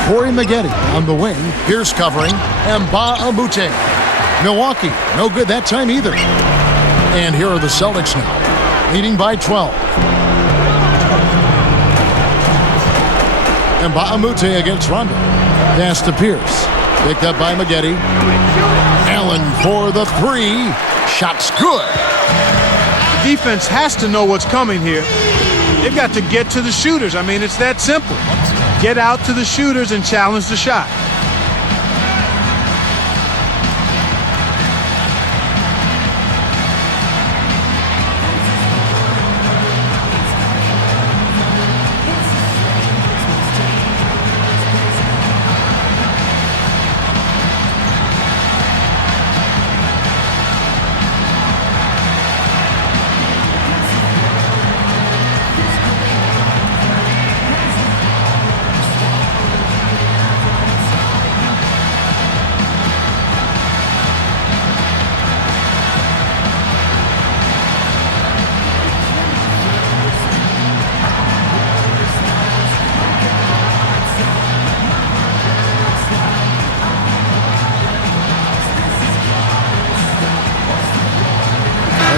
Corey Maggette on the wing. Here's covering. Amute. Milwaukee, no good that time either. And here are the Celtics now, leading by 12. Amute against Rondo. Pass to Pierce. Picked up by Maggette. Allen for the three. Shot's good. The defense has to know what's coming here. They've got to get to the shooters. I mean, it's that simple. Get out to the shooters and challenge the shot.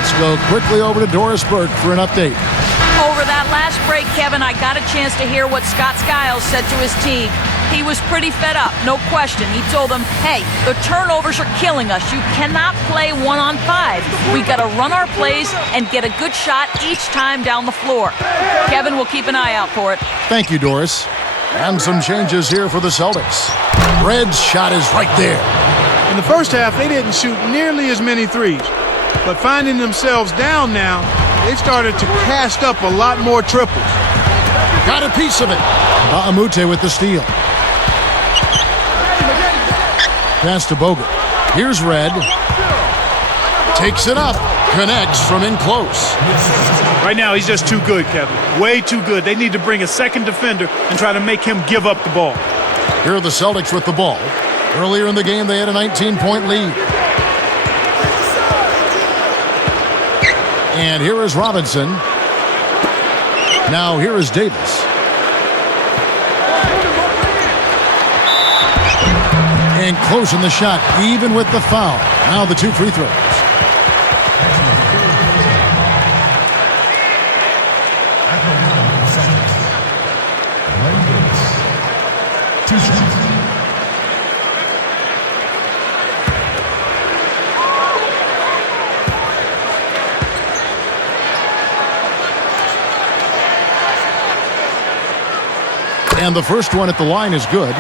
Let's go quickly over to Doris Burke for an update. Over that last break, Kevin, I got a chance to hear what Scott Skiles said to his team. He was pretty fed up, no question. He told them, hey, the turnovers are killing us. You cannot play 1-on-5. We got to run our plays and get a good shot each time down the floor. Kevin will keep an eye out for it. Thank you, Doris. And some changes here for the Celtics. Red's shot is right there. In the first half, they didn't shoot nearly as many threes. But finding themselves down now, they've started to cast up a lot more triples. Got a piece of it. Amute with the steal. Pass to Bogut. Here's Red. Takes it up. Connects from in close. Right now, he's just too good, Kevin. Way too good. They need to bring a second defender and try to make him give up the ball. Here are the Celtics with the ball. Earlier in the game, they had a 19-point lead. And here is Robinson. Now here is Davis. And close in the shot, even with the foul. Now the two free throws. And the first one at the line is good.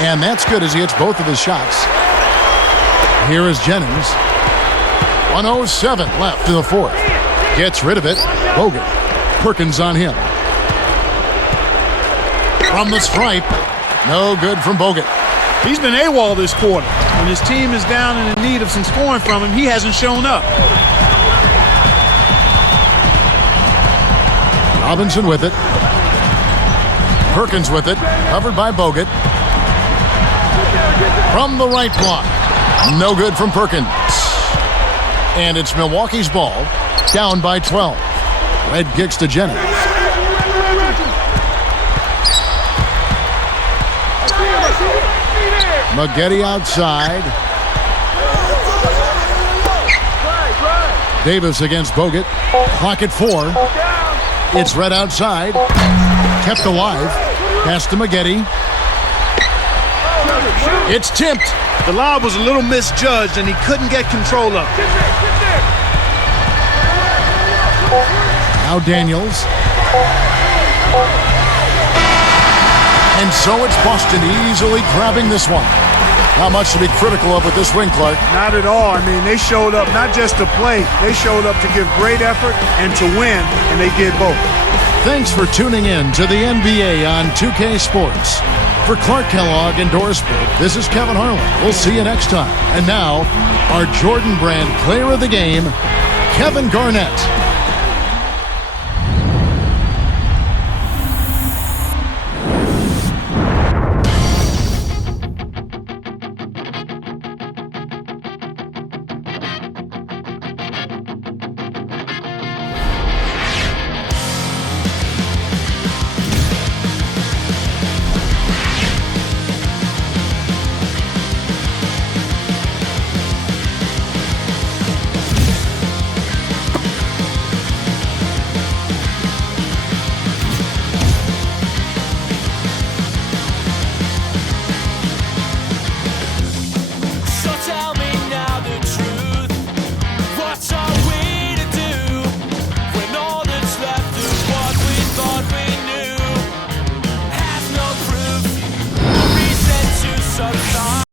And that's good as he hits both of his shots. Here is Jennings. 1:07 left in the fourth. Gets rid of it. Bogut. Perkins on him. From the stripe. No good from Bogut. He's been AWOL this quarter. When his team is down and in need of some scoring from him, he hasn't shown up. Robinson with it. Perkins with it. Covered by Bogut. From the right block. No good from Perkins. And it's Milwaukee's ball. Down by 12. Red kicks to Jennings. Maggette outside. Davis against Bogut. Clock at 4. It's Red outside. Kept alive. Pass to Maggette. It's tipped. The lob was a little misjudged and he couldn't get control of it. Now Daniels. And so it's Boston easily grabbing this one. Not much to be critical of with this win, Clark. Not at all. I mean, they showed up not just to play, they showed up to give great effort and to win, and they did both. Thanks for tuning in to the NBA on 2K Sports. For Clark Kellogg and Doris Burke, this is Kevin Harlan. We'll see you next time. And now, our Jordan Brand Player of the Game, Kevin Garnett.